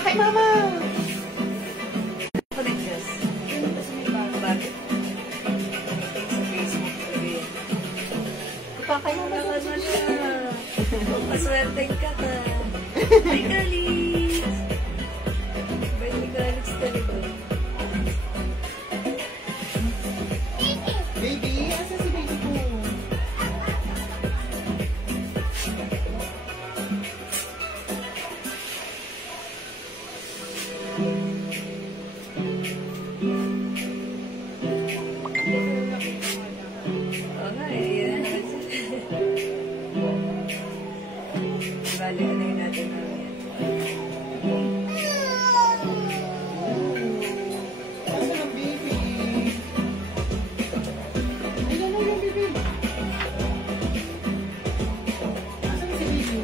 kay mama! Connections. Bakit? Sa Facebook talaga yun. Kay mama naman siya. Maswerte ka ta. Hi, Calix! Bait ni Calix talaga. Baby, asa si baby ko? Bali, ano yun natin namin. Asa ng baby? Ayun na yung baby. Asa na si baby?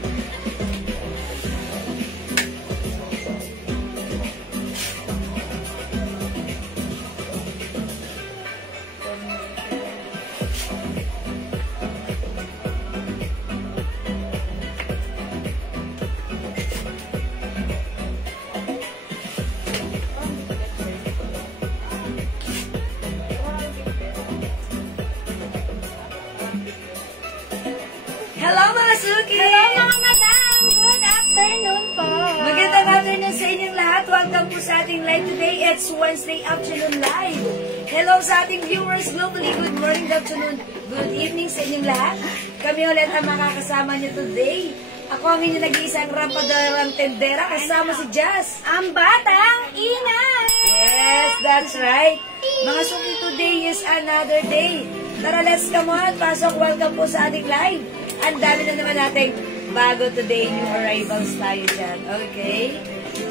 Hello, mga Suki! Hello mga madam! Good afternoon po! Magandang afternoon sa inyong lahat. Welcome po sa ating live today. It's Wednesday afternoon live. Hello sa ating viewers globally. Good morning, good afternoon, good evening sa inyong lahat. Kami ulit ang makakasama niyo today. Ako ang inyong nag-iisang rampadarang tendera kasama si Jazz. Ang batang ingay! Yes, that's right. Mga Suki, today is another day. Tara, let's come on. Pasok, welcome po sa ating live. Ang dami na naman natin bago today, new arrivals tayo dyan. Okay?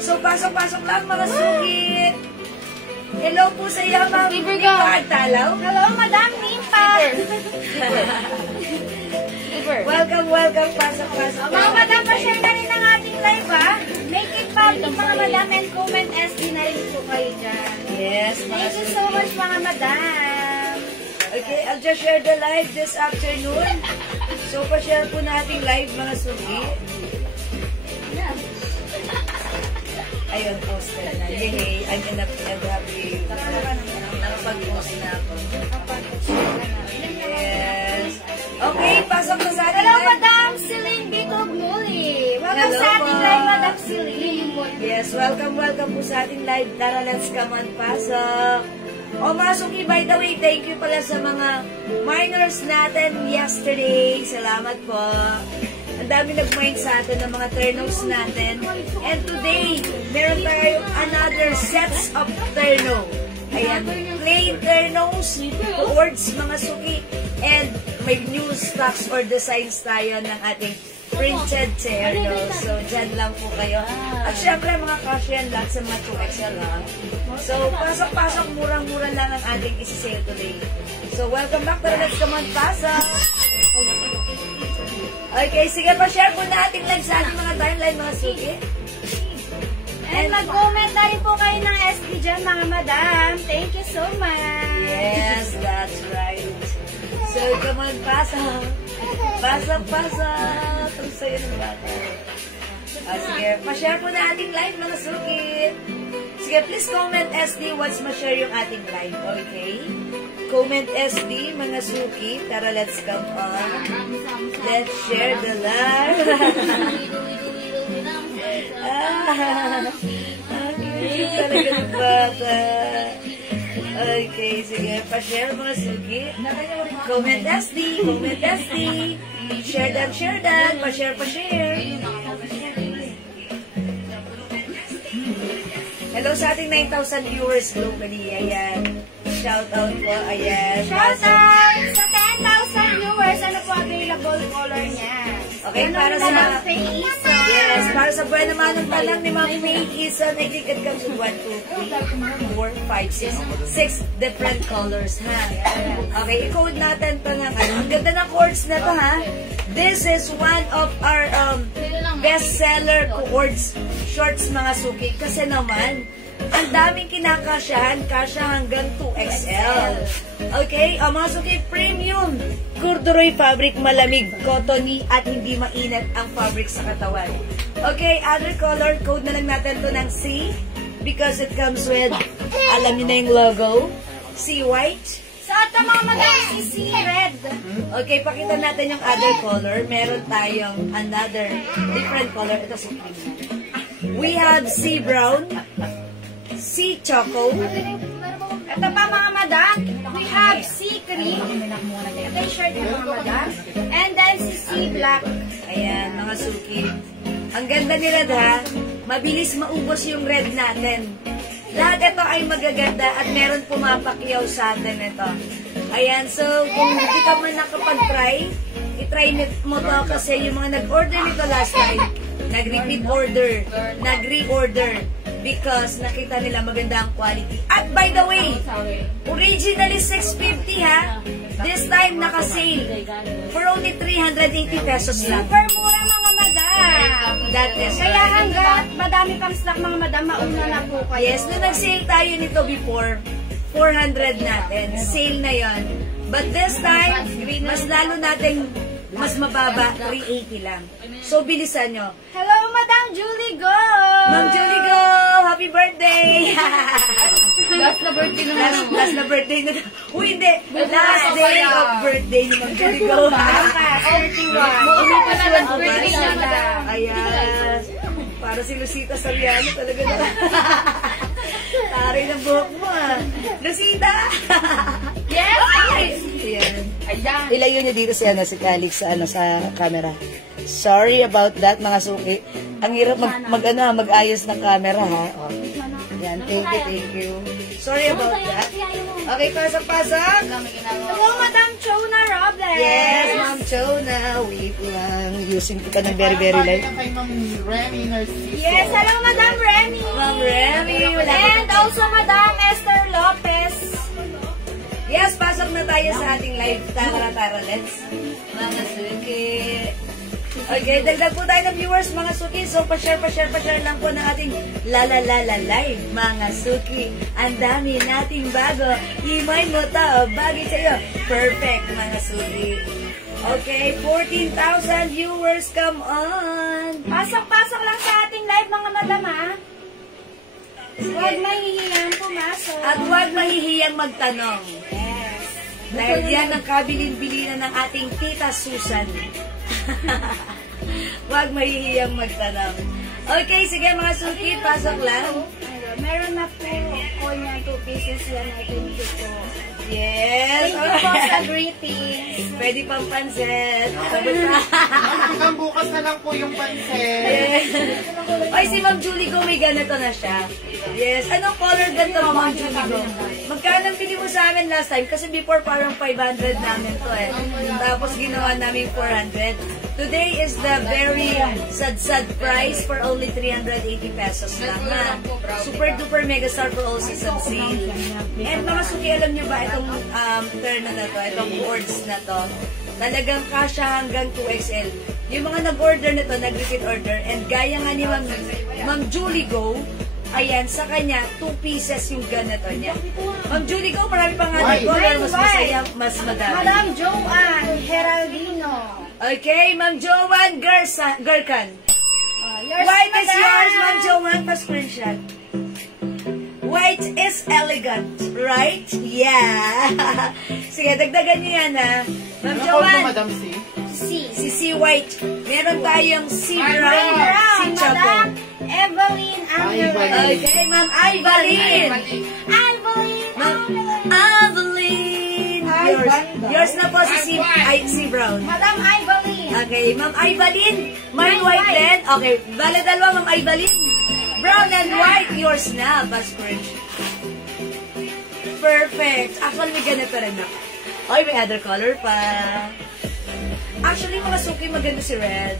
So, pasok-pasok lang mga Suki. Hello po sa iyo, Ma'am Pagtalaw. Hello, Madam Nimpa! Welcome, welcome. Pasok-pasok. Mga madam, pa-share na rin ang ating live, ha? Make it public, mga madam, and comment SD na rin po kayo dyan. Yes, mga Thank you Suki. so much, mga madam. Okay, I'll just share the live this afternoon. So, pa-share po natin live, mga Suki. Ayun, poster na. Yay, I'm happy. Nakapag-post na ako. Yes. Okay, pasok na sa ating Hello, live. Madam Celine Bitog Muli. Welcome Hello sa ating po. live, Madam Celine. Yes, welcome po sa ating live. Tara, let's come on, pasok. O mga Suki, by the way, thank you pala sa mga minors natin yesterday. Salamat po. Ang dami nag-mind sa atin ng mga ternos natin. And today, meron tayo another sets of terno. Ayan, plain ternos, boards, mga Suki. And may new stocks or designs tayo ng ating printed terno. So, dyan lang po kayo. At syempre, mga kasyan lang sa mga 2XL lang. So, pasok-pasok, murang-murang lang ang ating isi-sale today. So, welcome back to Let's Come On, pasok! Okay, sige pa, share po natin lang sa ating mga timeline, mga Suki. And mag-comment na rin po kayo ng SD dyan, mga madam. Thank you so much. Yes, that's right. So, come on, pasok. Pasok. Ang sayo ng bata. Sige, pa-share po na ating live, mga Suki. Sige, please comment SD once ma-share yung ating live, okay? Comment SD, mga Suki. Tara, let's come on. Let's share the live. Okay, talaga ng bata. Okay, sige. Pa-share, mga Suki. Comment SD. Share that. Pa-share. Hello sa ating 9,000 viewers globally. Ayan. Shout out po. Ayan. Shout out sa 10,000 viewers. Ano po available color niya? Okay, para sa... Isa. Yes, para sa buwan naman ng talang ni Ma'am May Isa, I think it comes with 1, 2, 3, 4, 5, 6 different colors, ha? Okay, i-code natin to ng ano. Ang ganda ng chords na to, ha? This is one of our best-seller chords shorts, mga Suki. Kasi naman, ang daming kinakasyahan, kasya hanggang 2XL. Okay, mga Suki, premium corduroy fabric, malamig, cottony, at hindi mainit ang fabric sa katawan. Okay, other color, code na lang natin to ng C because it comes with, alam niyo na yung logo, C white. Sa ito mga madam, si red. Okay, pakita natin yung other color. Meron tayong another different color. Ito si we have C brown, C choco. Ito pa mga madam, we have C cream. Ito yung shirt ng mga madam. And then C black. Ayan, mga suki. Ang ganda nila ha, mabilis maubos yung red natin. Lahat ito ay magaganda at meron pumapakyaw sa atin ito. Ayan, so kung hindi ka man nakapag-try, itry mo to kasi yung mga nag-order nito last time, nag-repeat order, nag-re-order because nakita nila maganda ang quality. At by the way, originally 650 ha, this time naka-sale for only 380 pesos lang. Super mura mga madam. That is Kaya hanggat madami pang stock mga madam, mauna na po kayo. yes, nung nag-sale tayo nito before, 400 natin. Sale na yon. But this time, mas lalo nating mas mababa, 380 lang. So, bilisan nyo. Hello, Madam Julie Go! Ma'am Julie Go! Happy birthday! Last na birthday na naman. last na birthday na. Uy, hindi. Last day of birthday ni Ma'am Julie Go. Bukas, 31. Hindi pa na birthday na madam. Ayan. Para si Lucita Soriano talaga na. Taray ng buhok mo ah. Lucita! Yes! Ayan. Ayan. Ilayo niyo dito si Calix sa camera. Sorry about that mga suki. Ang hirap mag-ayos ng camera ha. Oh. Yan, thank you. Sorry about that. Okay, pasok. Hello, Madam Chona Robles! Yes, Ma'am Chona. Wait lang. Using kita ng very light. Kay Ma'am Remy Narciso. Yes, hello, Madam Remy! Ma'am Remy. And also, Madam Esther Lopez. Yes, pasok na tayo sa ating live. Tara, let's. Mga suki. Okay, dagdag po tayo ng viewers, mga suki. So, pa-share lang po ng ating live, mga suki. Ang dami nating bago. Imay mo to, bagay sa'yo. Perfect, mga suki. Okay, 14,000 viewers, come on. Pasok lang sa ating live, mga madam, ha? Huwag mahihiyang pumasok. At huwag mahihiyang magtanong. Yes. Dahil yan ang kabilin-bilinan ng ating Tita Susan. Huwag mahihiyang magtanong. Okay, sige mga suki, pasok lang. Meron na po ko niya 2 pieces yan. I thank you po. Yes. Thank you po sa greetings. Pwede pang pansit. Hanggang bukas na lang po yung pansit. Yes. Oy, si Ma'am Julie Go, may ganito na siya. Yes. Anong color ganito, Ma'am Julie Go? Magkano bili mo sa amin last time? Kasi before parang 500 namin to eh. Tapos ginawa namin 400. Today is the very sad price for only 380 pesos lang ha. Super duper mega star for all season sale. And mga suki, alam nyo ba itong turn na to, itong boards na to, talagang kasya hanggang 2XL. Yung mga nag-order nito, nag-repeat order, and gaya nga ni Ma'am Julie Go, ayan, sa kanya, 2 pieces yung ganito niya. Ma'am Julie Go, marami pang nga color, mas masaya, mas madami. Madam Joanne Heraldino. Okay, Ma'am Joanne Gerkan. Yours, White is madam. yours, Ma'am Joanne, pa-screenshot. White is elegant, right? Yeah. Sige, dagdagan niyo yan, ha. Ma'am Ano po Joanne, Madam C? C. si White. Meron tayong si Brown, si Brown, Choco. Madam Evelyn Anderson. Okay, Ma'am Evelyn. Evelyn Ma'am Evelyn. Yours na po si Brown. Madam Evelyn. Okay, Ma'am Evelyn. Mine white then. Okay, bale dalawa, Ma'am Evelyn. Brown and white, yours na. Bas-screenshot. Perfect. Actually, may ganito rin na. Oy, may other color pa. Actually, mga suki, maganda si red.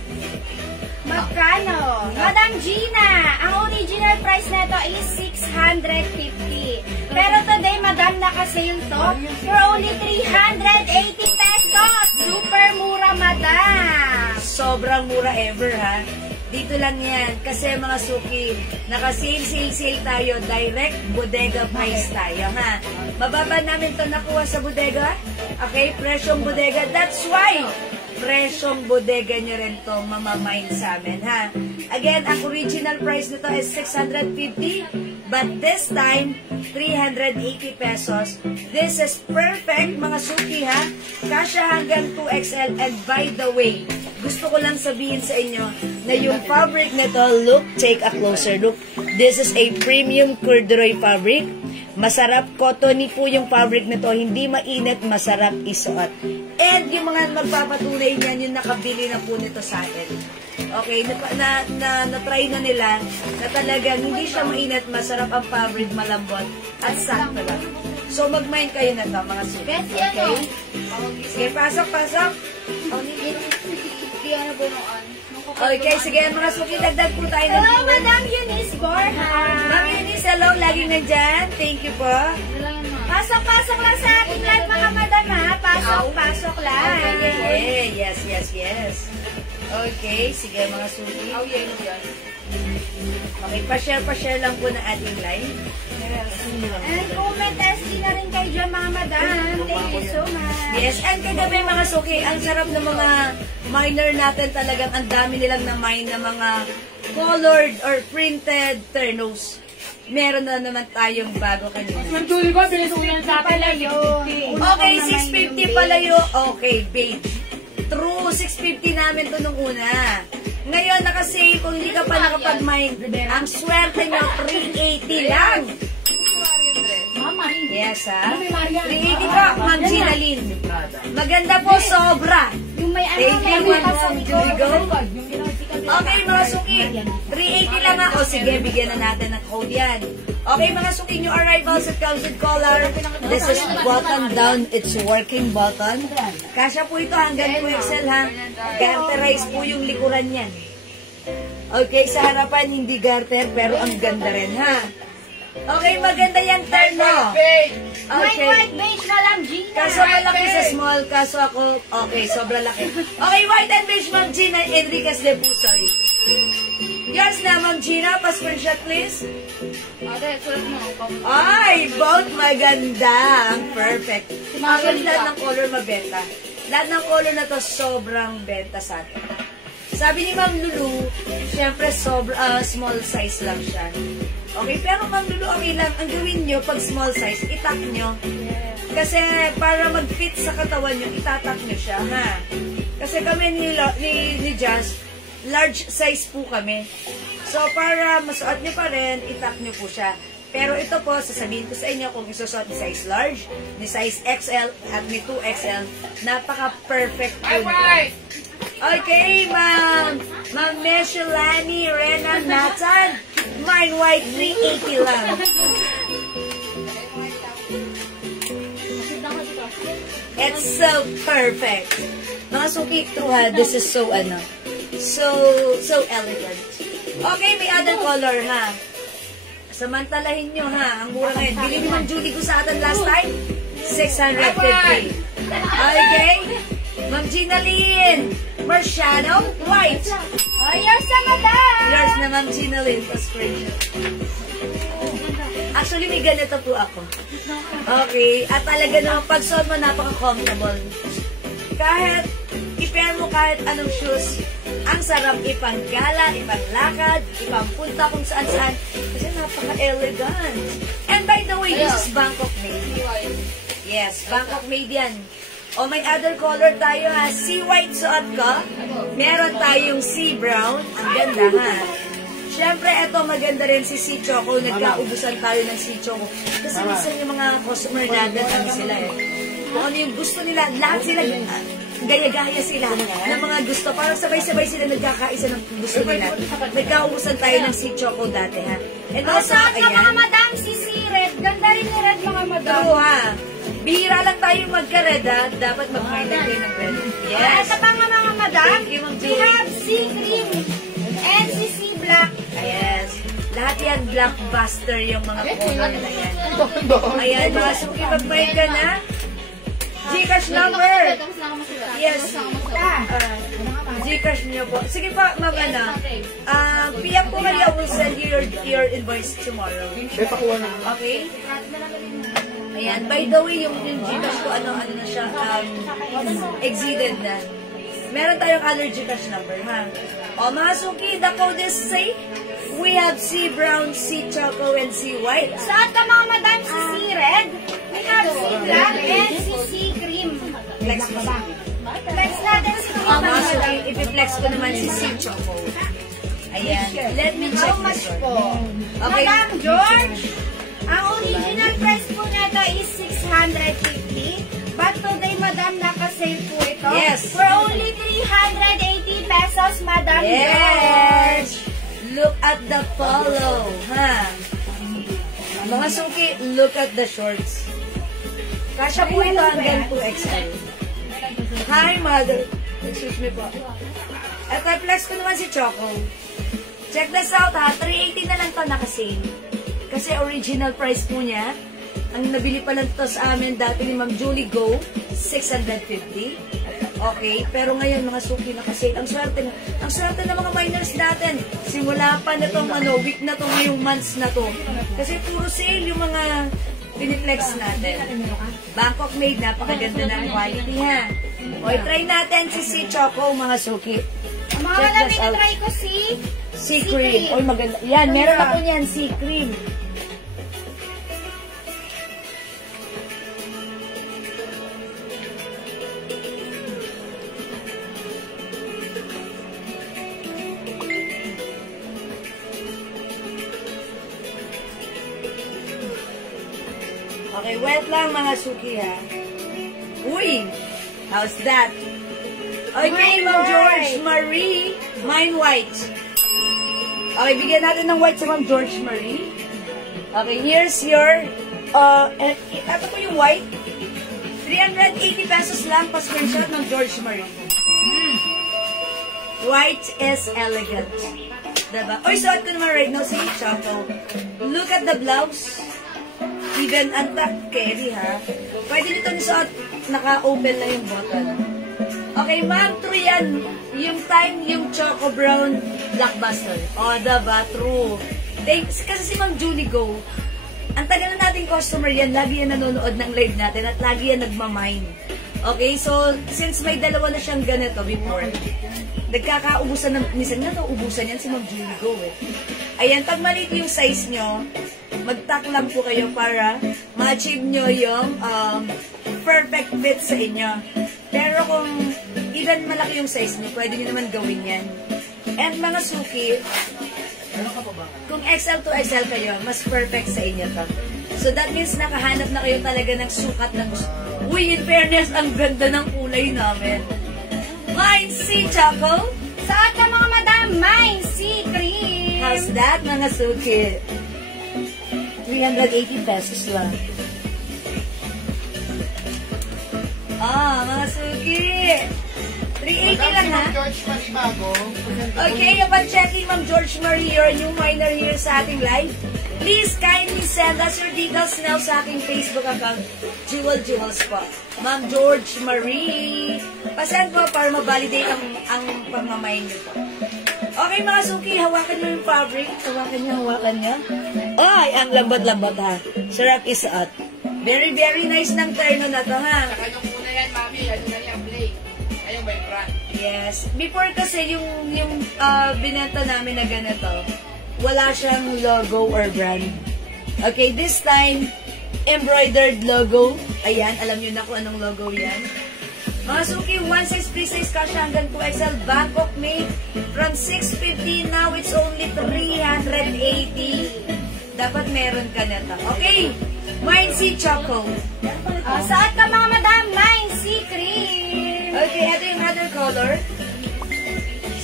Magkano? Madam Gina, ang original price nito is 650. Pero today, madam, naka-sale to for only 380 pesos. Super mura, madam. Sobrang mura ever, ha? Dito lang yan. Kasi mga suki, naka-sale tayo. Direct bodega price tayo, ha? Mababa namin to nakuha sa bodega. Okay? Presyong bodega. That's why presyong bodega nyo rin to mamamain sa amin, ha? Again, ang original price nito is 650, but this time, 380 pesos. This is perfect, mga suki, ha? Kasya hanggang 2XL. And by the way, gusto ko lang sabihin sa inyo na yung fabric nito, look, take a closer look. This is a premium corduroy fabric. Masarap, cottony po yung fabric nito, hindi mainit, masarap isuot. And yung mga magpapatunay niyan, yung nakabili na po nito sa akin. Okay, na-try na nila na talagang hindi siya mainit, masarap ang fabric, malambot, at sakto lang. So, mag-mind kayo na to, mga suki. Okay? Sige, pasok. Okay, sige, mga suki, dagdag po tayo ng Hello, Madam Eunice Borja. Ma'am Eunice, hello, laging nandyan. Thank you po. Pasok lang sa ating live, mga madam, ha? Pasok lang. Yes. Okay, sige, mga suki. Okay, pa-share lang po ng ating live. And comment SC na rin kayo dyan, mga madam. Thank you so much. Yes, and kagabi mga suki, ang sarap ng mga miner natin talagang ang dami nilang na-mine na mga colored or printed ternos. Meron na naman tayong bago kanina. Pala yun. Okay, 650 pala yun. Okay, babe. True, 650 namin to nung una. Ngayon, nakasave, kung hindi ka pa nakapag-mine, ang swerte nyo, 380 lang. Yes, ha? 380 po, Ma'am Gina Lynn. Maganda po, sobra. Yung may Thank you, Ma'am Judy Go. Oh, Okay, mga suki. 380 lang ako. Sige, bigyan na natin ng code yan. Okay, mga suki, new arrivals at comes with collar. This is button down. It's working button. Kasya po ito hanggang 2XL, ha? Garterize po yung likuran yan. Okay, sa harapan, hindi garter, pero ang ganda rin, ha? Okay, maganda yung terno. May Okay. white beige na lang, Gina. Kaso malaki sa small, kaso ako, okay, sobrang laki. Okay, white and beige, Ma'am Gina Enriquez de Busoy. Yours na, Ma'am Gina, pa-screenshot please. Ay, both maganda. Ang perfect. Actually, lahat ng color mabenta. Lahat ng color na to sobrang benta sa atin. Sabi ni Ma'am Lulu, syempre small size lang siya. Okay, pero Ma'am Lulu, okay lang. Ang gawin nyo, pag small size, itak nyo. Kasi para mag-fit sa katawan nyo, itatak nyo siya, ha? Kasi kami ni Jazz, large size po kami. So, para masuot nyo pa rin, itak nyo po siya. Pero ito po, sasabihin ko sa inyo kung isusuot ni size large, ni size XL, at ni 2XL, napaka-perfect po. Okay, Ma'am Meshelani, Rena, Nathan, mine white, 380 lang. It's so perfect. Mga suki, true ha, this is so elegant. Okay, may other color ha. Samantalahin nyo ha, ang mura ngayon. Bili ni Ma'am Judy ko sa atin last time, 650. Okay? Ma'am Gina Lynn, Marciano, white. Oh, yours na, madam. Yours na, Ma'am Gina Lynn, pa-screenshot. Actually, may ganito po ako. Okay, at talaga naman, pag-suot mo, napaka-comfortable. Kahit, i-pair mo kahit anong shoes, ang sarap ipanggala, ipanglakad, ipampunta kung saan-saan. Kasi napaka-elegant. And by the way, this is Bangkok made. Yes, Bangkok made yan. O may other color tayo ha. Sea white suot ko. Meron tayong sea brown. Ang ganda ha. Siyempre, ito maganda rin si Sea Choco. Nagkaubusan tayo ng Sea Choco. Kasi minsan yung mga customer natin, ano sila eh. Kung ano yung gusto nila, lahat sila, gaya-gaya sila ng mga gusto. Parang sabay-sabay sila nagkakaisa ng gusto nila. Nagkaubusan tayo ng Sea Choco dati ha. And also, Sa mga ayan. madam, si Red. Ganda rin ni Red, mga madam. True ha. Bihira lang tayo magka-red ha. Dapat mag-market kayo ng red. Yes. Ito pa nga mga madam, Thank you, Ma'am we Julie. have sea green and sea black. Yes. Lahat yan, blockbuster yung mga color na yan. Ayan, mga suki, mag-buy ka na. Gcash number. Yes. Gcash nyo po. Sige pa, ma'am, ano. PM po kayo, I will send you your invoice tomorrow. Okay? Ayan. By the way, yung Gcash ko, ano na siya, exceeded na. meron tayong allergy patch number, ha? O, mga suki, the code is say, we have C brown, C choco, and C white. Sa atin mga madam, si C red, we have C black, and si C cream. Flex mo ba? Flex natin si O, mga suki, ipiflex ko naman si C choco. Ayan. Let me check How much this one. po? Okay. Madam George, ang original price po nito is 650. But today, madam, naka-sale po ito. Yes. For only 380 pesos, madam Yes! George. Look at the polo, ha? Mga suki, look at the shorts. Kasha po ito hanggang 2XL. Hi, mother. Excuse me po. At flex ko naman si Choco. Check this out, ha? 380 na lang ito naka-sale. Kasi original price po niya, ang nabili pa lang ito sa amin dati ni Ma'am Julie Go, 650. Okay, pero ngayon mga suki naka-sale. Ang swerte ng mga miners natin. Simula pa na itong week na to, ngayong months na to. Kasi puro sale yung mga piniflex natin. Bangkok made, napakaganda ng quality, ha? O, try natin si Choco, mga suki. Ang mga Check madam, this out. try ko si Sea cream. Oy, maganda. Yan, meron ako niyan, sea cream. Okay, wet lang mga suki, ha. Uy! How's that? Okay, Ma'am George Marie. Mine white. Okay, bigyan natin ng white sa Ma'am George Marie. Okay, here's your, ito po yung white. 380 pesos lang pa screenshot ng George Marie. White is elegant. Diba? Uy, suot ko naman right now sa Choco. Look at the blouse. Even untucked carry, ha? Pwede nito nisuot, naka-open na yung button. Okay, ma'am, true yan. Yung time, yung Choco Brown Blockbuster. O, diba? True. Thanks. Kasi si Ma'am Julie Go, ang tagal na nating customer yan, lagi yan nanonood ng live natin at lagi yan nagmamine. Okay, so, since may dalawa na siyang ganito before, nagkakaubusan ng, minsan na ubusan yan si Ma'am Julie Go, eh. Ayan, pag maliit yung size nyo, mag-tack lang po kayo para ma-achieve nyo yung perfect fit sa inyo. Pero kung even malaki yung size nyo, pwede nyo naman gawin yan. And mga suki, kung XL to XL kayo, mas perfect sa inyo to. So that means nakahanap na kayo talaga ng sukat ng gusto. Uy, in fairness, ang ganda ng kulay namin. Mine si Choco. Sa atin mga madam, mine si cream. How's that, mga suki? 380 pesos lang. Mga suki. 380 lang, ha? George Marie bago. Okay, upon checking Ma'am George Marie, your new miner here sa ating live, please kindly send us your details now sa ating Facebook account, Jewels po. Ma'am George Marie. Pasend po para ma-validate ang pagmamine niyo po. Okay, mga suki, hawakan niyo yung fabric. Hawakan niya. Ay, ang lambat-lambat, ha. Sarap isuot. Very, very nice ng terno na to, ha. Saka yung una yan, mami. Ano na yan, Blake? Ayun ba yung brand? Yes. Before kasi yung binenta namin na ganito, wala siyang logo or brand. Okay, this time, embroidered logo. Ayan, alam niyo na kung anong logo yan. Mga suki, 1 size, 3 size ka siya hanggang 2XL. Bangkok made from 650, now it's only 380. Dapat meron ka na to. Okay, mine si Choco. Sa atin mga madam, mine si cream. Okay, ito yung other color.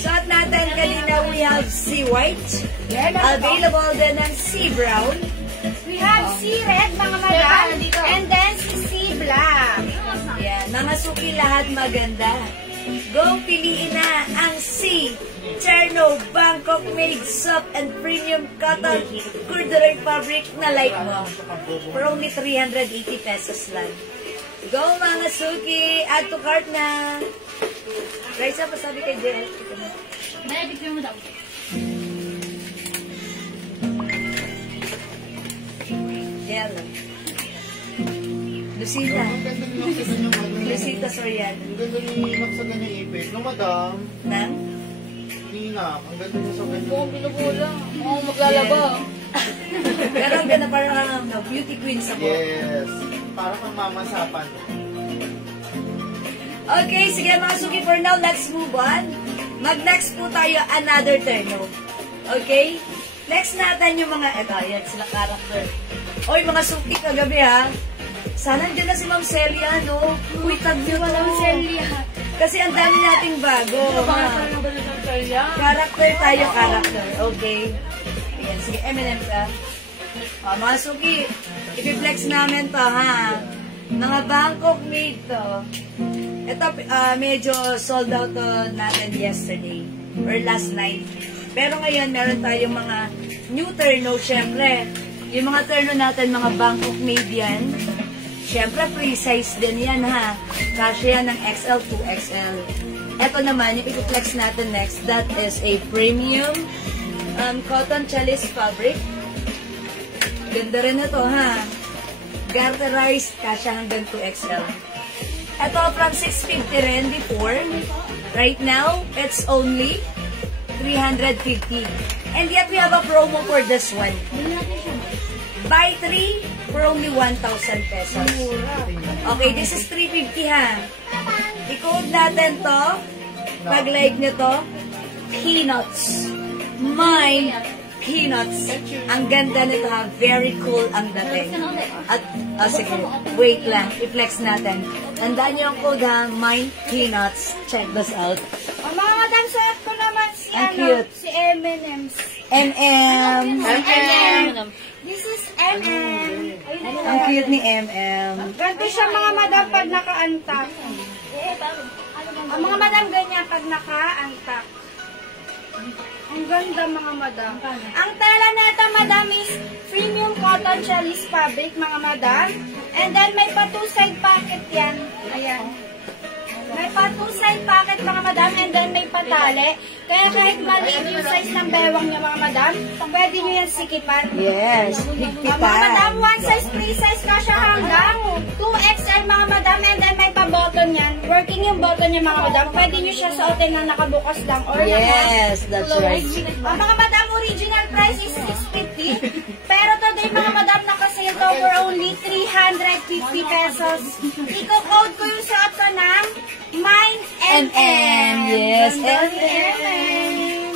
Suot natin kanina, we have C white. Available din ng C brown. We have si red mga madam, and then si black. Yan, mga suki lahat maganda. Go, piliin na ang C Cherno Bangkok made soft and premium cotton corduroy fabric na like mo. For only 380 pesos lang. Go, mga suki! Add to cart na! Raisa, pasabi kay JL. Nabigyan mo daw. JL. Lucita. Ang ganda nilak sa ganyang ano. Lucita Soriano. Ang ganda nilak sa ganyang ipit. No, madam. Nang? Nina, ang ganda niya sa ganyang. Buong pinupula. Oo, maglalaba. Pero ang ganda parang beauty queen sa ko. Yes. Para kang mamasapan. Okay, sige mga suki, for now, let's move on. Mag-next po tayo, another terno. Okay? Next natin yung mga, eto, yan sila character. Oy, mga suki, kagabi ha. Sana dyan na si Ma'am Celia, no? Uy, tagyo pa lang Celia. Kasi ang dami nating bago. Character tayo, character. Okay? Ayan, sige, M&M ka. O, mga suki, i-flex namin to, ha? Mga Bangkok made to. Ito, medyo sold out to natin yesterday or last night. Pero ngayon, meron tayong mga new terno, syempre. Yung mga terno natin, mga Bangkok made yan. Syempre, free size din yan, ha? Kasi yan ng XL to XL. Ito naman, yung i-flex natin next, that is a premium cotton chalice fabric. Ganda rin ito, ha? Garterized, kasya hanggang 2XL. Ito, from 650 rin before. Right now, it's only 350. And yet, we have a promo for this one. Buy 3 for only 1,000 pesos. Okay, this is 350, ha? I-code natin to. Pag like nyo to, Peanuts. Mine, Peanuts. Ang ganda nito, ha? Very cool ang dating. At, sige, wait lang. I-flex natin. Tandaan nyo yung code, ha? Mine, Peanuts. Check this out. O mga madam, suot ko naman si, Ang cute. si M&M's. MM. This is M&M. Ang cute ni MM. Ganito siya mga madam pag nakaantak. Ang mga madam ganyan pag nakaantak. Ang ganda mga madam. Ang tela na ito madam is premium cotton chalice fabric mga madam. And then may pa 2-side pocket yan. Ayan. May pa 2-side pocket mga madam and then may patali. Kaya kahit maliit yung size ng bewang niya mga madam, pwede nyo yan sikipan. Yes, Mga higpitan. madam, 1 size, 3 size ka siya hanggang 2XL mga madam and then may pa-button yan. Working yung button niya mga madam. Pwede nyo siya suotin na nakabukas lang or Yes, that's right. Ang mga madam, original price is 650. Pero today mga madam, nakasale to for only 350 pesos. Iko-code ko yung suot ko ng Mine MM. Yes, Ganda ni MM.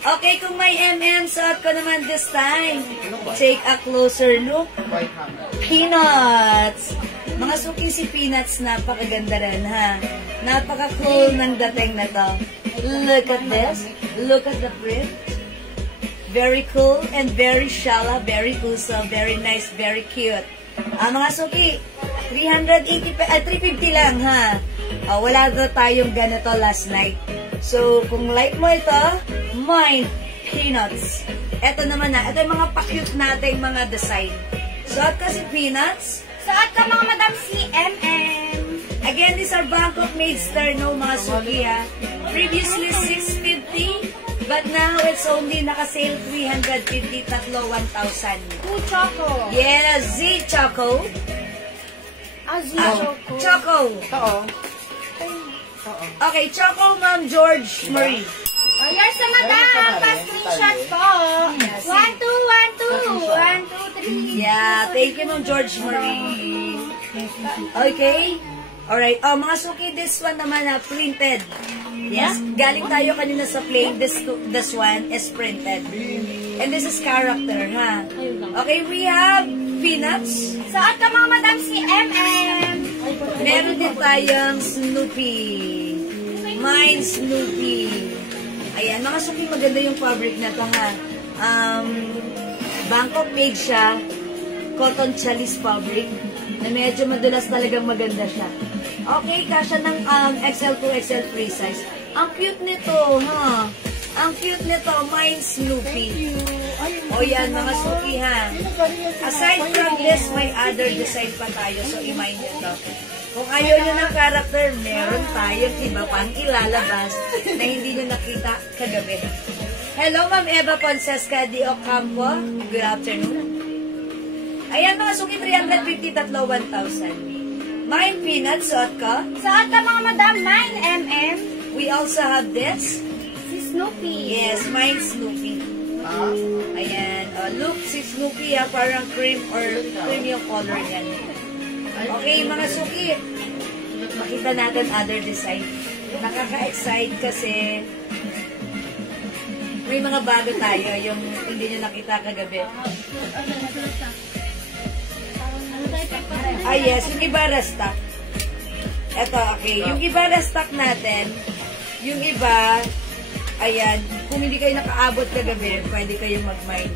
Okay, kung may MM, suot ko naman this time. Take a closer look. White hammer. Peanuts. Mga suking si Peanuts, napakaganda rin, ha? Napaka-cool ng dating na to. Look at this. Look at the print. Very cool and very shala, very uso, very nice, very cute. Mga suki, 350 lang, ha? Wala na tayong ganito last night. So, kung like mo ito, Mine, Peanuts. Ito naman na, ito yung mga pa-cute nating mga design. Suot ka si Peanuts. Suot ka mga madam si MM. Again, these are Bangkok made sterno, mga suki, ha? Previously 650, but now it's only naka-sale 350, tatlo 1,000. Choco. Yes, Z Choco. Choco. Choco. Oo. Okay, Choco, Ma'am George Marie. Ayan sa madam. Pa-screenshot po. 1, 2, 1, 2. 1, 2, 3. Yeah, thank you, Ma'am George Marie. Okay. Alright. Mga suki, this one naman na printed. Yes, galing tayo kanina sa plain. This one is printed. And this is character, ha? Okay, we have Peanuts. Suot ka mga madam si MM. Meron din tayong Snoopy. Mine Snoopy. Ayan, mga suki, maganda yung fabric na to, ha? Bangkok made siya. Cotton chalice fabric. Na medyo madulas talagang maganda siya. Okay, kasya ng XL to XL free size. Ang cute nito, ha? Ang cute nito, Mine Snoopy. O yan, mga suki, ha? Aside from this, may other design pa tayo. So, i-mind nyo to. Kung ayaw nyo ng character, meron tayong iba pang ilalabas na hindi nyo nakita kagabi. Hello, Ma'am Eva Poncesca de Ocampo. Good afternoon. Ayan mga suki, 350, tatlo, 1,000. Mine peanut, suot ko. Suot ka mga madam, 9mm. We also have this. Si Snoopy. Yes, mine Snoopy. Ayan. Oh, look, si Snoopy parang cream or cream yung color yan. Okay, mga suki. Makita natin other design. Nakaka-excite kasi may mga bago tayo, yung hindi nyo nakita kagabi. Ah, yes, yung iba restock. Eto, okay. Yung iba restock natin, yung iba, ayan, kung hindi kayo nakaabot kagabi, pwede kayong mag-mine.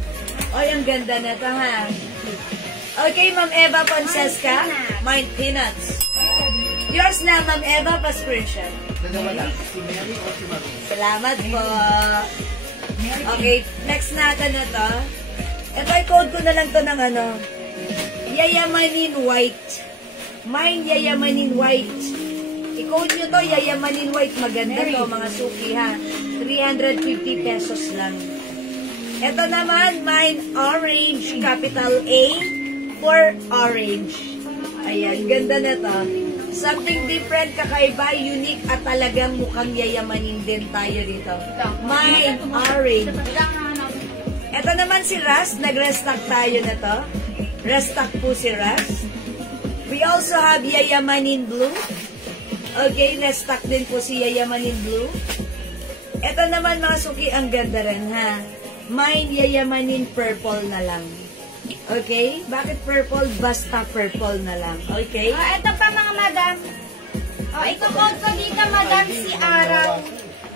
Ay, ang ganda na ito, ha? Okay, Ma'am Eva Francesca, mine peanuts. Yours na, Ma'am Eva, pa-screenshot. Dalawa lang. Si Mary o si Mami? Salamat po. Okay, next natin na to. Ito, i-code ko na lang to ng ano. Yayamanin White. Mine Yayamanin White. I-code nyo to, Yayamanin White. Maganda to, mga suki ha. 350 pesos lang. Ito naman, mine Orange, capital A for Orange. Ayan, ganda na to. Something different, kakaiba, unique, at talagang mukhang yayamanin din tayo dito. Mine Orange. Ito naman si Ras, nag-restock tayo na to. Restock po si Ras. We also have Yayamanin Blue. Okay, restock din po si Yayamanin Blue. Ito naman mga suki, ang ganda rin ha. Mine Yayamanin Purple na lang. Okay? Bakit purple? Basta purple na lang. Okay? Ito pa mga madam. Iko-code ko dito madam si Araw.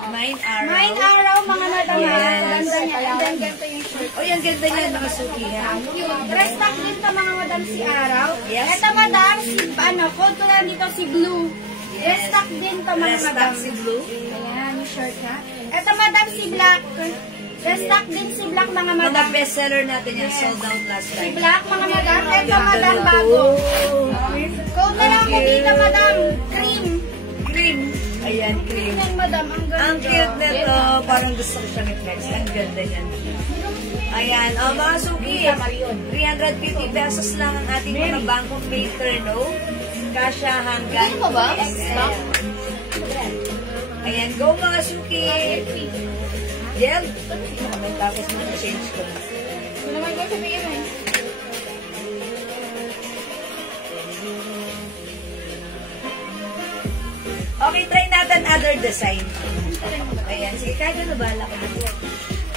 Mine Arrow. Mine Araw mga madam. Yes. Ganda niya. And then ganito yung shirt. Oh, yung ganda niya, nakasuki ha. Cute. Dress stock din to mga madam si Araw. Yes. Ito madam, si, code ko lang dito si Blue. Dress stock din to mga Restock madam. si Blue. Ayan, yung shirt ha. Ito madam si Black. Dress stock din si Black mga Mga madam. bestseller natin yan, sold out last Si time. Black mga madam. Ito madam bago. Code na lang ko dito madam. Cream. Cream. Ayan, cream. Ayan madam, ang ganda. Ang cute nito. Parang gusto ko siya ni-flex. Ang ganda niyan. Ayan. O, mga suki. 350 pesos lang ang ating mga Bangkok Painter, no? Kasha hanggang XL. Ayan. Go, mga suki. Yep. Tapos mag-change ko na. Ano naman ko sabihin eh. Okay, try natin other design. Ayan, sige, kahit ano ba, laki na.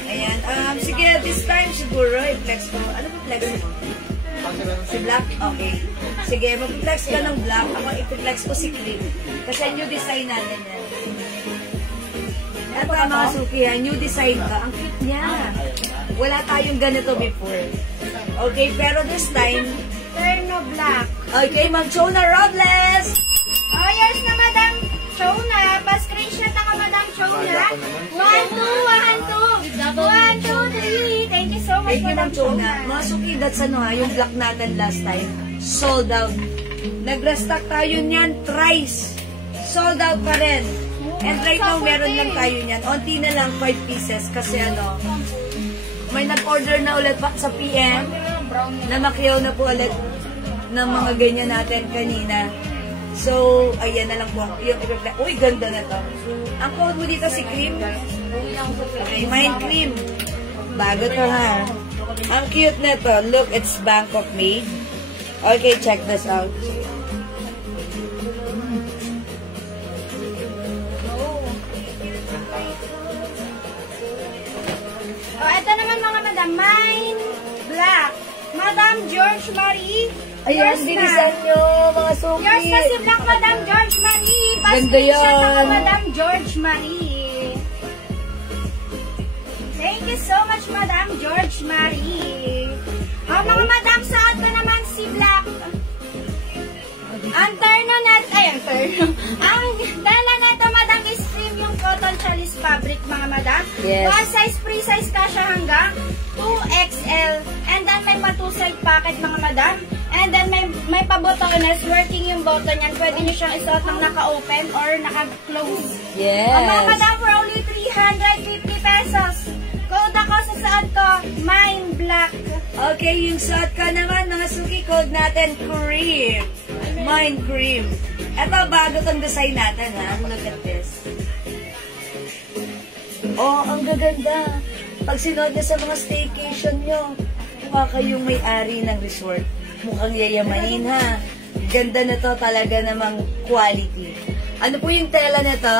Ayan, sige, this time siguro, i-flex ko. Ano ba flex mo? Si black? Okay. Sige, mag-flex ka ng black. Ako, i-flex ko si cream. Kasi new design natin yan. Ito, mga suki, new design to. Ang cute niya. Wala tayong ganito before. Okay, pero this time, Terno Black. okay, Ma'am Chona Robles! Oh, yes na Madam Chona. Pa-screenshot ako Madam Chona. 1, 2, 1, 2. 1, 2, 3. Thank you so much Thank you, Madam Ma'am Chona. Mga suki, that's ano ha, yung black natin last time, sold out. Nag-restock tayo niyan thrice. Sold out pa rin. And right now, meron lang tayo niyan. Onti na lang, 5 pieces. Kasi ano, may nag-order na ulit pa sa PM na makiyaw na po ulit ng mga ganyan natin kanina. So, ayan na lang po. Yung i-reply. Uy, ganda na to. Ang code mo dito si Cream. Okay, mine Cream. Bago to ha. Ang cute na to. Look, it's Bangkok made. Okay, check this out. Oh, ito naman mga Madam. Mine Black. Madam George Marie. Ayan, Yours na. bilisan nyo, mga suki. Yours na si Black Madam George Marie. Ganda Pa-screenshot yan. ako Madam George Marie. Thank you so much Madam George Marie. Oh, mga Madam, saan ka naman si Black? Ang terno net, ay, ang terno. Ang dala neto, Madam, is premium cotton chalis fabric, mga Madam. Yes. One size, free size ka siya hanggang 2XL. And then, may pa 2-side pocket, mga Madam. And then, may pa-botones, working yung button yan. Pwede nyo siyang isuot ng naka-open or naka-close. Yes. Mga Madam, for only 350 pesos. Code ako sa suot ko, mine black. Okay, yung suot ko naman, mga suki, code natin, cream. Mine cream. Ito, bago tong design natin, ha? Look at this. Oh, ang gaganda. Pag sinuot nyo sa mga staycation nyo, mukha kayong may-ari ng resort. Mukhang yayamanin, ha? Ganda na to, talaga namang quality. Ano po yung tela na to?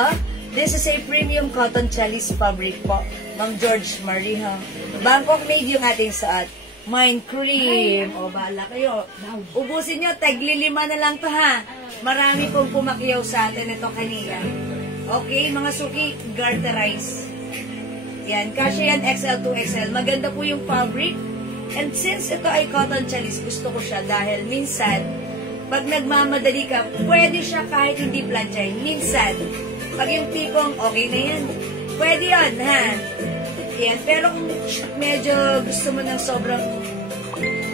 This is a premium cotton chalis fabric po. Ma'am George Marie, ha? Bangkok made yung ating suot. Mine cream. O, bahala kayo. Ubusin nyo, tagli-5 na lang to, ha? Marami pong pumakyaw sa atin ito kanina. Okay, mga suki, garterize. Yan, kasya yan XL to XL. Maganda po yung fabric. And since ito ay cotton chalis, gusto ko siya dahil minsan, pag nagmamadali ka, pwede siya kahit hindi planchay. Minsan, pag yung tipong okay na yan, pwede yun, ha? Yan, pero kung medyo gusto mo ng sobrang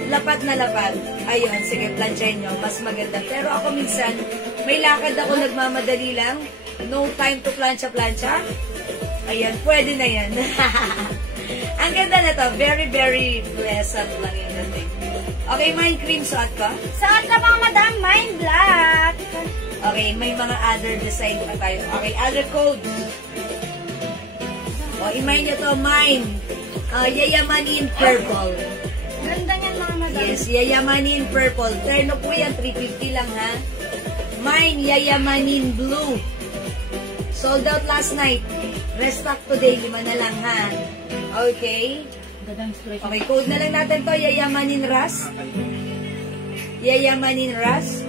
lapat na lapat, ayun, sige, planchay nyo, mas maganda. Pero ako minsan, may lakad ako nagmamadali lang, no time to plancha-plancha, ayan, pwede na yan. Ang ganda na to. Very, very pleasant lang yung dating. Okay, mine cream suot ko. Suot ka mga madam, mine black. Okay, may mga other design pa tayo. Okay, other code. O, i-mine nyo to, mine. Yayamanin purple. Ganda niyan mga madam. Yes, yayamanin purple. Terno po yan, 350 lang ha. Mine, yayamanin blue. Sold out last night. Restock today, 5 na lang ha. Okay. Okay, code na lang natin to. Yayamanin Ras. Yayamanin Ras.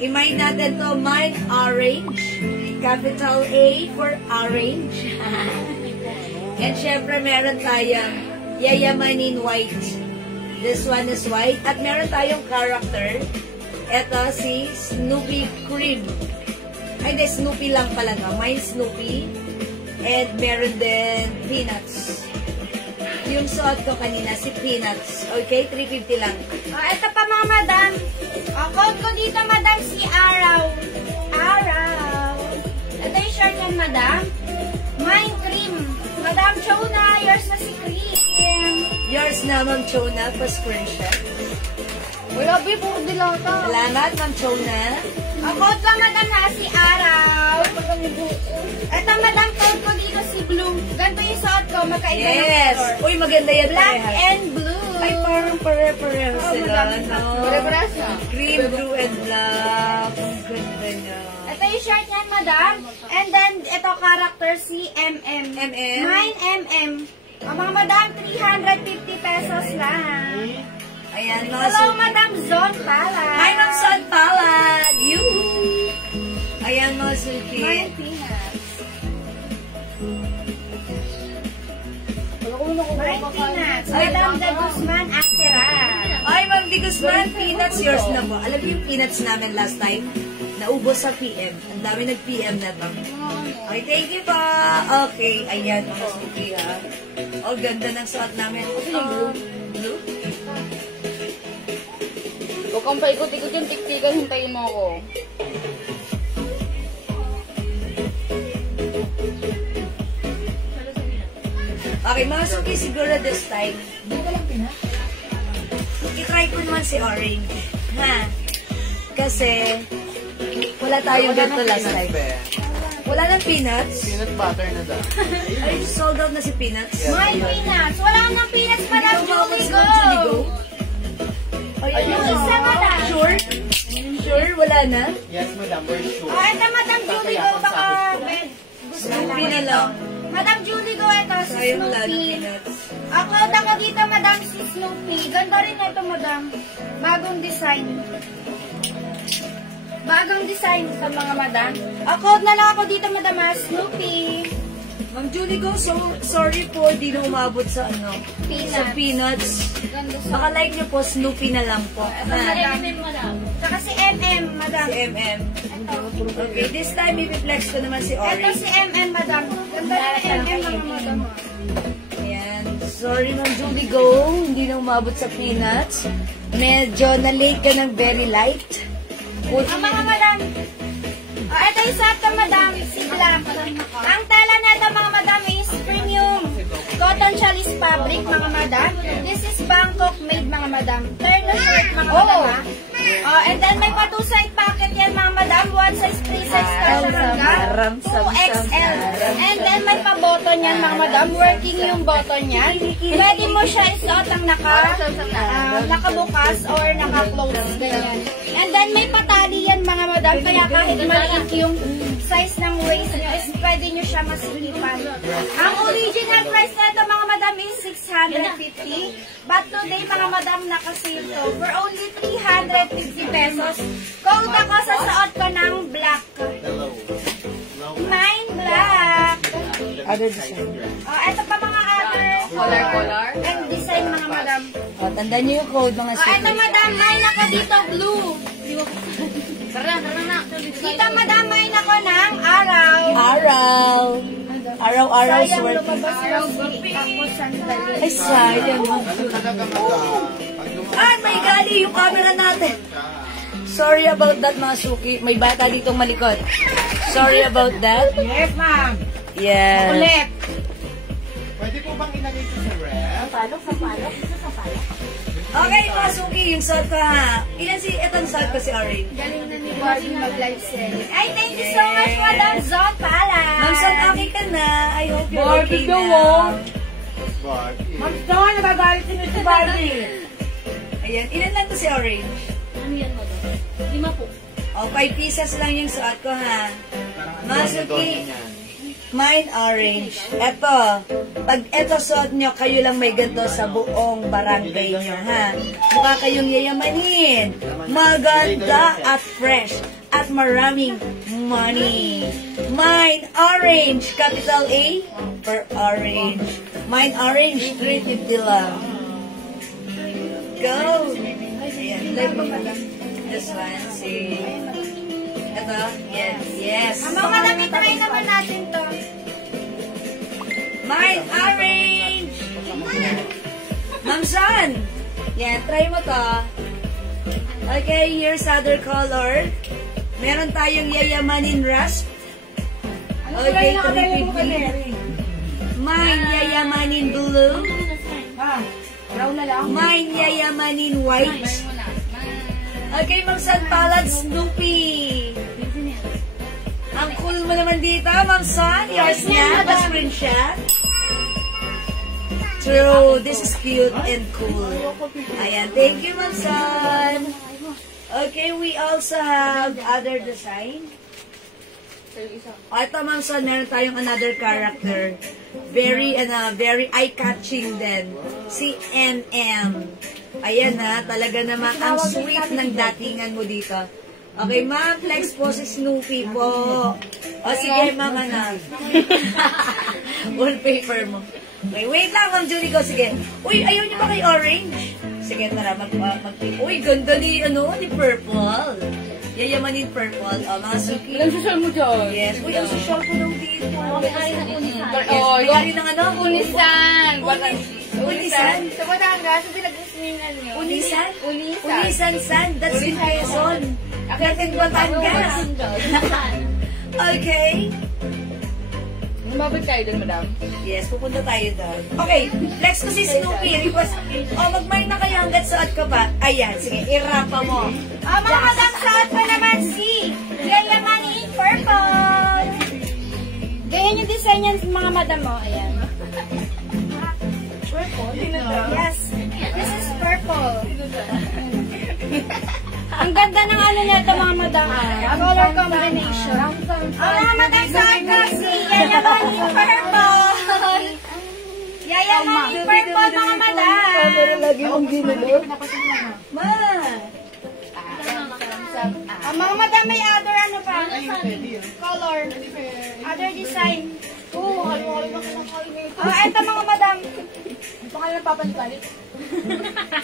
I-mine natin to. Mine Orange. Capital A for Orange. And syempre meron tayong Yayamanin White. This one is white. At meron tayong character. Ito si Snoopy Cream. Ay, hindi, Snoopy lang pala no. Mine Snoopy. And meron din Peanuts. Yung suot ko kanina, si Peanuts. Okay, 350 lang. Ito pa mga madam. Code ko dito madam, si Araw. Araw. Ito yung shirt yan madam. Mine cream. Madam Chona, yours na si cream. Yours na, Ma'am Chona, pa-screenshot. Wala, B, puro dilata. Salamat, Ma'am Chona. Code ko madam na si Araw. Ito madam, code ko dito si Blue. Ganito yung suot ko, magkaiba ng Yes! color. Uy, maganda yan. Black parehas. and blue. Ay, parang pare-pareho sila, no? Pare-parehas na. Green, blue, and black. Ang ganda niya. Ito yung shirt niyan, madam. And then, ito character si MM. MM? Mine MM. Mga madam, 350 pesos lang. Ayan, mga Hello, suki. Madam Zon Pala. Hi, Ma'am Son Palad! You! Ayan, mga suki. Mine Peanuts. Mine Peanuts. Madam De Guzman Acera. Ay, Ma'am Di Guzman, peanuts yours na po. Alam mo yung peanuts namin last time? Naubos sa PM. Ang dami nag-PM na to. Okay, thank you po. Okay, ayan, mga suki ha. Oh, ganda ng suot namin. Blue? Huwag kang paikot-ikot yung tiktikan, hintayin mo ako. Okay, mga suki, siguro this time. I-try ko naman si Orange. Ha? Kasi, wala tayong ganito last time. Wala ng peanuts. Peanut butter na daw. Ay, sold out na si peanuts. Mine Peanuts. Wala nang peanuts, Madam Julie Go. Ay, Yung isa, Madam. Sure? Sure? Wala na? Yes, madam, we're sure. Ito, Madam Julie Go. Baka gusto Snoopy na lang. Madam Julie Go, ito si Sayang wala ng Snoopy. peanuts. Ako dito, Madam, si Snoopy. Ganda rin ito, Madam. Bagong design. Bagong design sa mga Madam. Na lang ako dito, Madam, Snoopy. Ma'am Julie Go, so sorry po, di na umabot sa ano, Peanuts. sa peanuts. Ganda sa... Baka like nyo po, Snoopy na lang po. Ito, Ha? Madam. Saka si MM, Madam. Si MM. Ito. Okay, this time, i-flex ko naman si Ito Orange. si MM, Madam. Ganda rin MM, mga Madam. Ayan. Sorry, Ma'am Julie Go, hindi na umabot sa peanuts. Medyo na-late ka ng very light. Ang mga Madam. Ito yung sa ito, Madam, si Black. Ang tala na ito, mga Madam, is premium. Cotton Chalice fabric, mga madam. This is Bangkok made, mga madam. Terno shirt, mga madam, ha? And then may pa 2-side pocket yan, mga madam. 1 size, 3 size kasha hanggang 2XL. And then may pa button yan, mga madam. Working yung button yan. Pwede mo siya isuot ang nakabukas or naka-close. Ganyan. And then may patali yan, mga madam. Kaya kahit maliit yung size ng waist nyo, is pwede nyo siya masikipan. Ang original price na ito, mga madam, is 650. But today, mga madam, nakasale to for only 350 pesos. Code ako sa suot ko ng black. Mine black. Other design. Ito pa mga other Color. and design, mga madam. Tandaan niyo yung code, mga Ito, suki. madam, mine ako dito, blue. Dito, madam, mine ako ng araw. Araw. Araw-araw Sayang sweat. lumabas ako sandali. Ay, sayang. Ay, may gali yung camera natin. Sorry about that, mga suki. May bata ditong malikot. Sorry about that. Yes, ma'am. Yes. Ulit. Pwede po bang ilagay ito sa ref? Okay, mga suki, yung suot ko ha. Itong suot ko si Orange. Galing na ni Barbie mag-live selling. Ay, thank you so much, Madam Zot Pala. Ma'am Son, okay ka na. I hope you're okay Barbie daw, na. Barbie. Ma'am Son, nagagalit si Barbie. Ayan, ilan lang to si Orange? Ano yan, madam? 5 po. O, 5 pieces lang yung suot ko ha. Parang Mga ano suki, yung niyan? mine orange. Eto, pag eto suot nyo, kayo lang may ganito sa buong barangay nyo, ha? Mukha kayong yayamanin. Maganda at fresh. At maraming money. Mine orange. Capital A for orange. Mine orange, 350 lang. Go! Ayan, like mo pala. This one, see. Ito, yes. Mga madam, itry naman natin to. Mine orange! Ma'am Son! Yan, try mo to. Okay, here's other color. Meron tayong yayamanin rasp. Okay, 350. Mine yayamanin blue. Brown na lang. Mine yayamanin white. Okay, Ma'am Son, palad Snoopy. Ang cool mo naman dito, Ma'am Son. Yours na, the screenshot. True, this is cute and cool. Ayan, thank you, Ma'am Son. Okay, we also have other design. Ito, Ma'am Son, meron tayong another character. Very eye-catching din. Si NM. Ayan ha, talaga naman ang sweet ng datingan mo dito. Okay, ma'am, flex po si Snoopy po. O sige, ma'am, ano. Wallpaper mo. Okay, wait lang, Ma'am Julie ko, sige. Uy, ayaw niyo ba kay orange? Sige, tara, uy, ganda ni purple. Yayamanin purple. O, mga suki. Ilang social mo dyan? Yes. Uy, ang social ko daw dito. Oh, Bigari ng ano? Unisan. Unisan? Sa Batangas, sa pinag-ismingan nyo. Unisan? Unisan. Unisan San? That's in Quezon. Akin Batangas. Okay. Mababalik tayo dun, madam. Yes, pupunta tayo doon. Okay, flex ko si Snoopy. Request. Mag-mine na kayo hanggat suot ko pa. Ayan, sige, irapa mo. Mga madam, suot ko naman si Yayamanin purple. Ganyan yung design yan, mga madam mo. Ayan. Purple? Yes. This is purple. Ang ganda ng ano niya ito, mga madam. Color combination. Mga madam, suot ko si Yayamanin purple. Yayamanin purple, mga madam. Lagi mong ginulo. Ma! Mga madam, may other ano pa? Color. Other design. Ito mga madam. Baka lang papaligalit.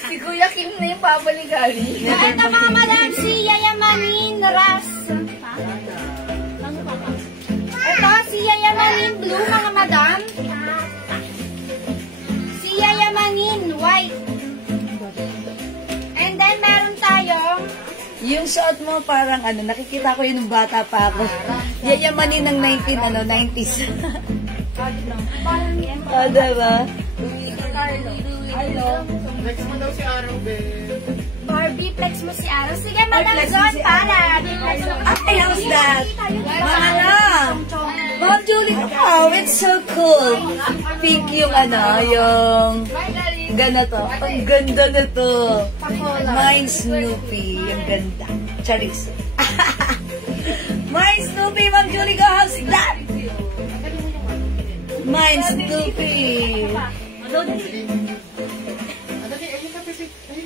Si Kuya Kim na yung papaligali. Ito mga madam, si Yayamanin Ras. Ito, si Yayamanin Blue, mga madam. Si Yayamanin White. And then, meron tayong Yung suot mo parang ano, nakikita ko yun nung bata pa ako. Yayamanin ng 90s. Diba? Flex mo daw si Araw, babe. Barbie, flex mo si Araw. Sige, Ay, Madam flex mo John, si para. Ay, how's that? Mana? Ma'am Julie, oh, it's so cool. Pink yung yung ganito. Ang ganda nito. Mine Snoopy. Yung ganda. Charis. Mine Snoopy, Ma'am Julie, go, how's that? Mine Snoopy.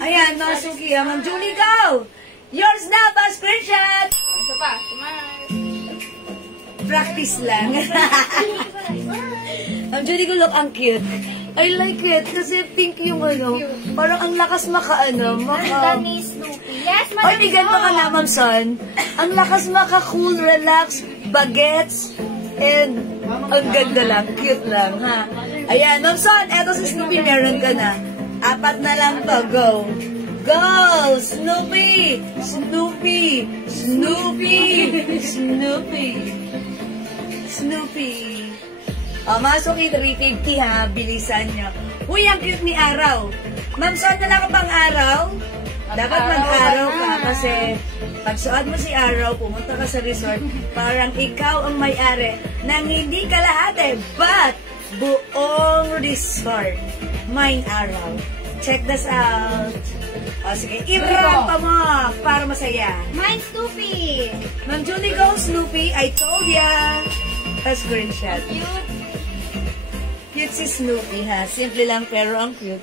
Ayan, Masuki, Ma'am Julie, go! Yours na, pa screenshot! Ito pa, Practice lang. Ma'am Julie, ko look, ang cute. I like it kasi pink yung parang ang lakas maka Ni Snoopy. Yes, Madam Ay, ganito ka na, Ma'am Son. Ang lakas maka-cool, relax, bagets, and ang ganda lang, cute lang, ha? Ayan, Ma'am Son, eto si Snoopy, meron ka na. 4 na lang to, go! Go! Snoopy! Snoopy! Snoopy! Snoopy! Snoopy! O, masuki 350 ha, bilisan nyo. Uy, ang cute ni Araw. Ma'am, suot na lang ka pang Araw? Dapat mag-araw ka kasi pag suot mo si Araw, pumunta ka sa resort, parang ikaw ang may-ari nang hindi kalahati, but buong resort. Mine Araw. Check this out. O, sige, i-rampa mo para masaya. Mine Snoopy. Ma'am Julie, go Snoopy. I told ya. A screenshot. Cute si Snoopy, ha? Simple lang pero ang cute.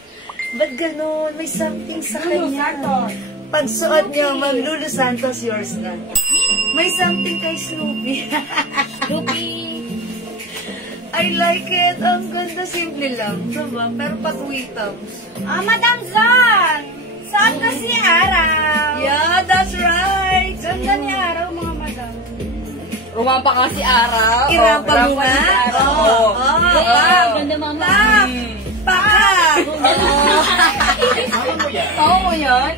Ba't ganun? May something sa kanya. Pag suot nyo, Ma'am Lulu Santos, yours na. May something kay Snoopy. Snoopy! I like it. Ang ganda, simple lang. Diba? Pero pag-witang. Madam Zon! Suot ko si Araw. Yeah, that's right. Ganda ni Araw, mga madam. Rumampa ka si Araw. Irampa mo nga. Ganda mama. Pak! Oo mo yan?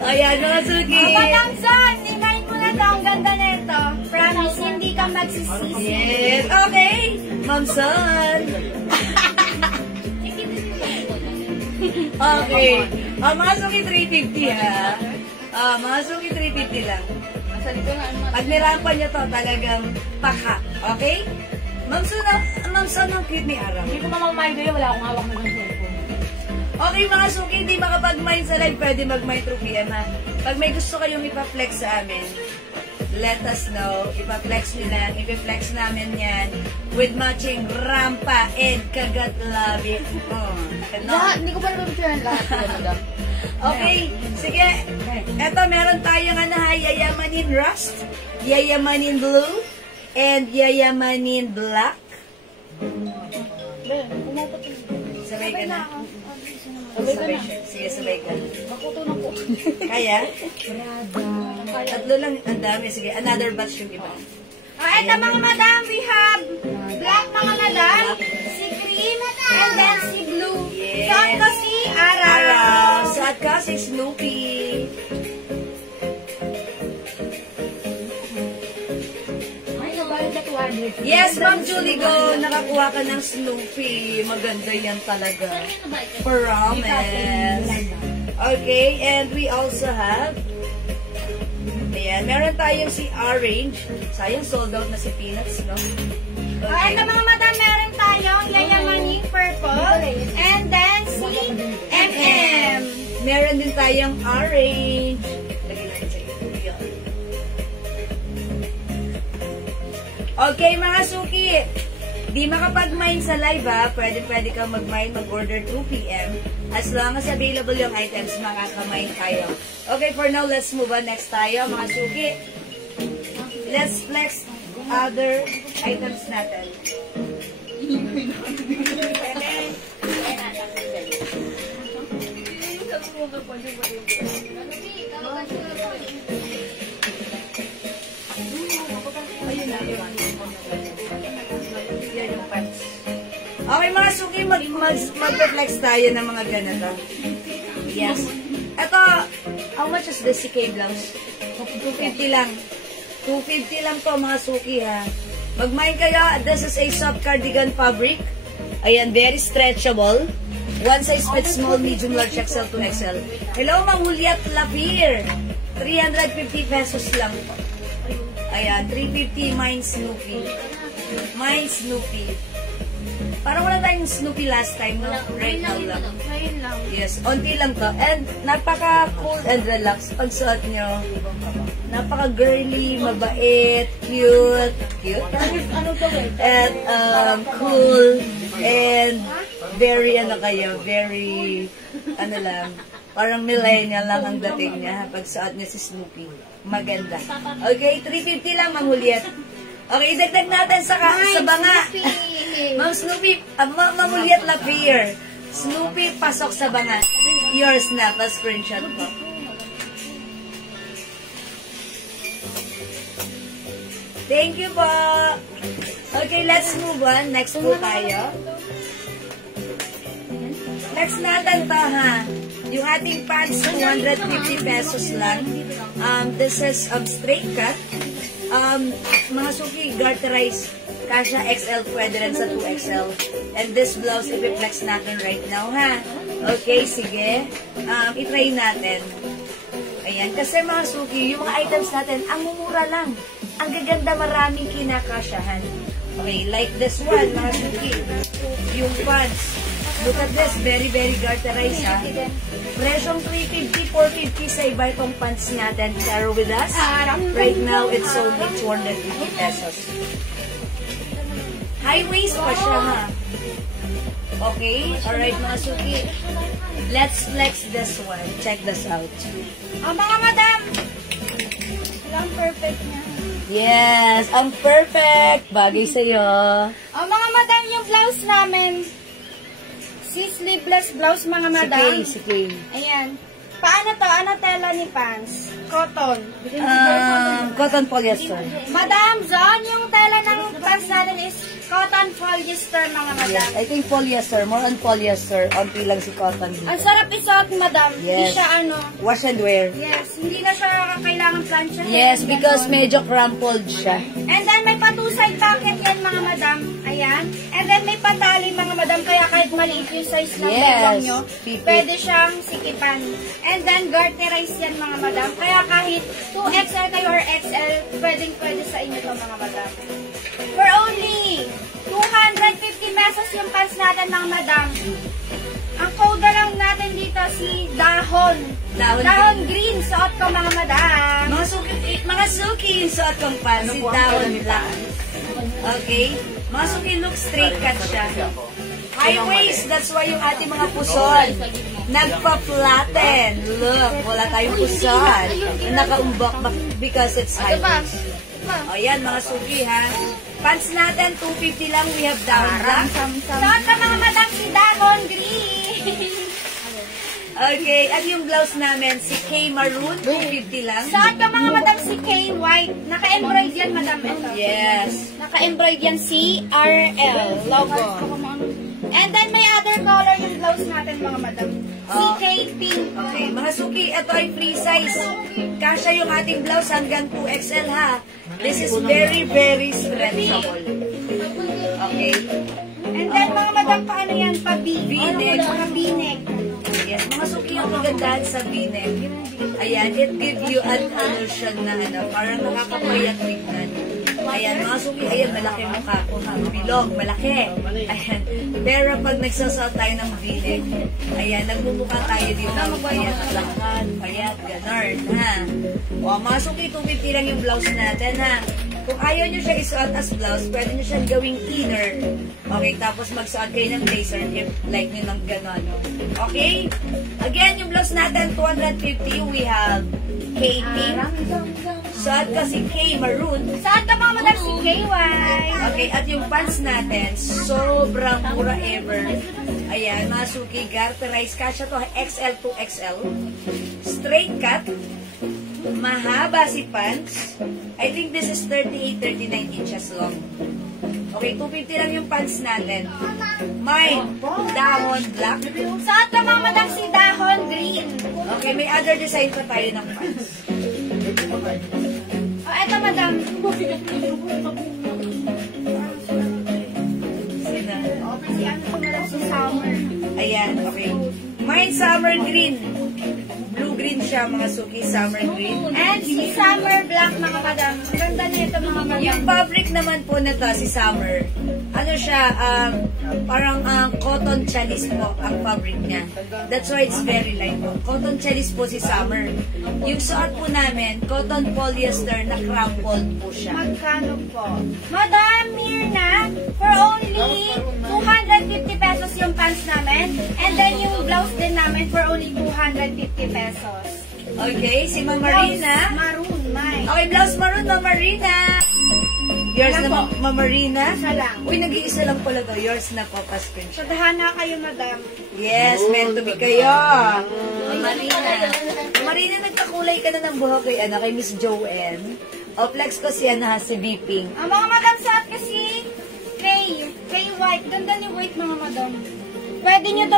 Ayan, mga suki. Madam Zon, imayin mo na to. Ang ganda na ito. Promise, hindi ka magsisisi. Yes, okay. Ma'am Son. Okay. Mga suki 350 ha. Mga suki 350 lang. Pag nirampan nyo to, talagang paka. Okay? Ma'am Son, ang cute ni Araw. Hindi ko mamamayin kayo, wala akong hawak na ng cellphone. Okay, mga suki, hindi makapag-mine sa live, pwede mag-mine through PM, ha? Pag may gusto kayong ipa-flex sa amin, let us know. Ipa-flex nyo lang. Ipa-flex namin yan with matching rampa and kagat labi. Hindi ko pa naman yung lahat. Madam. Okay, sige. Eto, meron tayong Yayamanin Rust, Yayamanin Blue, and Yayamanin Black. Sabay ka na. Sabay ka. Sige, sabay ka. Kaya? Tatlo lang, ang dami. Sige, another batch yung iba. Ito mga madam, we have black mga madam, si cream, and then si blue. Yes. Suot ko si Araw. Araw. Suot ka si Snoopy. Yes, Ma'am Julie, go. Nakakuha ka ng Snoopy. Maganda yan talaga. Promise. Okay, and we also have, ayan, meron tayong si Orange. Sayang, sold out na si Peanuts, no? Okay. Ito mga madam, meron tayong Yayamanin Purple, and then si MM. Meron din tayong Orange. Lagyan natin sa iyo. Okay, mga suki. Di makapag-mine sa live, ha? Pwede kang mag-mine, mag-order 2 PM. As long as available yung items, makaka-mine tayo. Okay, for now, let's move on. Next tayo, mga suki. Let's flex other items natin. Yan yung pants. Okay, mga suki, mag-flex tayo ng mga ganito. Yes. Ito, how much is this CK blouse? 250 lang. 250 lang to, mga suki, ha. Mag-mine kayo. This is a soft cardigan fabric. Ayan, very stretchable. One size fits small, medium, large, XL to XL. Hello, Ma'am Juliet Lapir. 350 pesos lang po. Ayan, 350 mine Snoopy. Mine Snoopy. Parang wala tayong Snoopy last time, no? Right now lang. Ngayon lang. Yes, onti lang to. And napaka-cool and relaxed pag suot nyo. Napaka-girly, mabait, cute. Cute? And cool. And very, very, parang millennial lang ang dating niya pag suot niya si Snoopy. Maganda. Okay, 350 lang, Ma'am Juliet. Okay, idagdag natin sa banga. Ma'am Snoopy, Ma'am Juliet Lapir. Snoopy, pasok sa banga. Yours na, pa-screenshot po. Thank you po. Okay, let's move on. Next po tayo. Next natin to, ha. Yung ating pants, 250 pesos lang. This is straight cut. Mga suki, garterize. Kasha XL, pwede rin sa 2XL. And this blouse, i-flex natin right now, ha. Okay, sige. I-try natin. Ayan, kasi mga suki, yung mga items natin, ang mumura lang. Ang gaganda, maraming kinakasyahan. Okay, like this one, mga suki. Yung pants. Look at this, very garterized, ha. Presyong 350, 450 sa iba itong pants natin. Share with us. Right now, it's only 250 pesos. High waist pa siya, ha. Okay? Alright, mga suki. Let's flex this one. Check this out. Mga madam! Ang perfect niya. Yes, ang perfect. Bagay sa'yo. Mga madam, yung blouse namin, sleeveless blouse, mga madam. Sige. Ayan. Paano to? Ano tela ni pants? Cotton. Cotton polyester. Madam, John, yung tela ng pants natin is cotton polyester, mga madam. Yes, I think polyester. More on polyester. Onti lang si cotton dito. Ang sarap isuot, madam. Hindi Yes. siya Wash and wear. Yes, hindi na siya kailangan plancha. Yes, because medyo crumpled siya. And then may pa-two-side pocket yan, mga madam. Ayan. And then may patali, mga madam. Kaya kahit maliit yung size ng bigong nyo, pwede siyang sikipan. And then garterize yan, mga madam. Kaya kahit 2XL kayo or XL, pwede sa inyo to, mga madam. For only 250 pesos yung pants natin, mga madam. Ang code na lang natin dito si Dahon. Dahon green. Suot ko, mga madam. Mga suki yung suot kong pants. Si Dahon black. Okay? Mga suki, look straight cut siya. High waist. That's why yung ating mga puson nagpa-flatten. Look, wala tayong puson. Nakaumbok because it's high waist. O yan, mga suki, ha. Pants natin, 250 lang. We have down black. Suot ka, mga madam, si Dahon green. Okay, at yung blouse namin, si K Maroon, 250 lang. Suot ka, mga madam, si K White. Naka-embroid yan, madam. Ito. Yes. Naka-embroid yan, CRL logo. And then may other color yung blouse natin, mga madam. CK Pink. Okay, mga suki, ito ay free size. Kasya yung ating blouse hanggang 2XL, ha. This is very stretchable. Okay. And then, mga madam, paano yan? V-neck. Pa-V-neck. Yes, mga suki ang kagandahan sa V-neck. Ayan, it gives you an illusion na parang nakakapayat tignan. Ayan, mga suki, ayan, malaki mukha ko. Bilog, malaki. Ayan. Pero pag nagsasot tayo ng V-neck, ayan, nagmumukha tayo dito. Payat, lakan, payat, ganon, ha. O, mga suki, 250 lang yung blouse natin, ha. Kung ayaw nyo siya isuot as blouse, pwede nyo siyang gawing inner. Okay, tapos magsuot kayo ng blazer if like nyo ng ganon. Okay? Again, yung blouse natin, 250. We have K Pink. Suot ka si K Maroon. Suot ka, mga madam, si K White. Okay, at yung pants natin, sobrang mura ever. Ayan, mga suki, garterize. Kasya to, XL to XL. Straight cut. Mahaba si pants. I think this is 38-39 inches long. Okay, 250 lang yung pants natin. Mine, Dahon black. Suot ka, mga madam, si Dahon green. Okay, may other design pa tayo ng pants. O, eto, madam. Si ano po madam, si Summer. Ayan, okay. Mine summer green. Blue-green siya, mga suki, summer green. And si Summer Black, mga madam. Ang ganda nito, mga madam. Yung fabric naman po na to, si Summer, ano siya, parang cotton chalis po ang fabric niya. That's why it's very light po. Cotton chalis po si Summer. Yung suot po namin, cotton polyester na crumpled po siya. Magkano po? Madam Mirna, for only 250 pesos yung pants namin. And then yung blouse din namin for only 250 pesos. Okay, si Ma'am Marina. Maroon, May. Okay, blouse maroon, Ma'am Marina. Yours Wala na, po. Ma'am Marina. Isa lang. Uy, nag-iisa lang pala to. Yours na po, pa-screenshot. Sadahan kayo, madam. Yes, meant to be kayo. Marina. Marina, nagkakulay ka na ng buhok kay, kay Miss Joanne. O, flex ko siya na si Viping. Ang mga madam suot kasi kay white. Ganda ni white, mga madam. Pwede nyo ito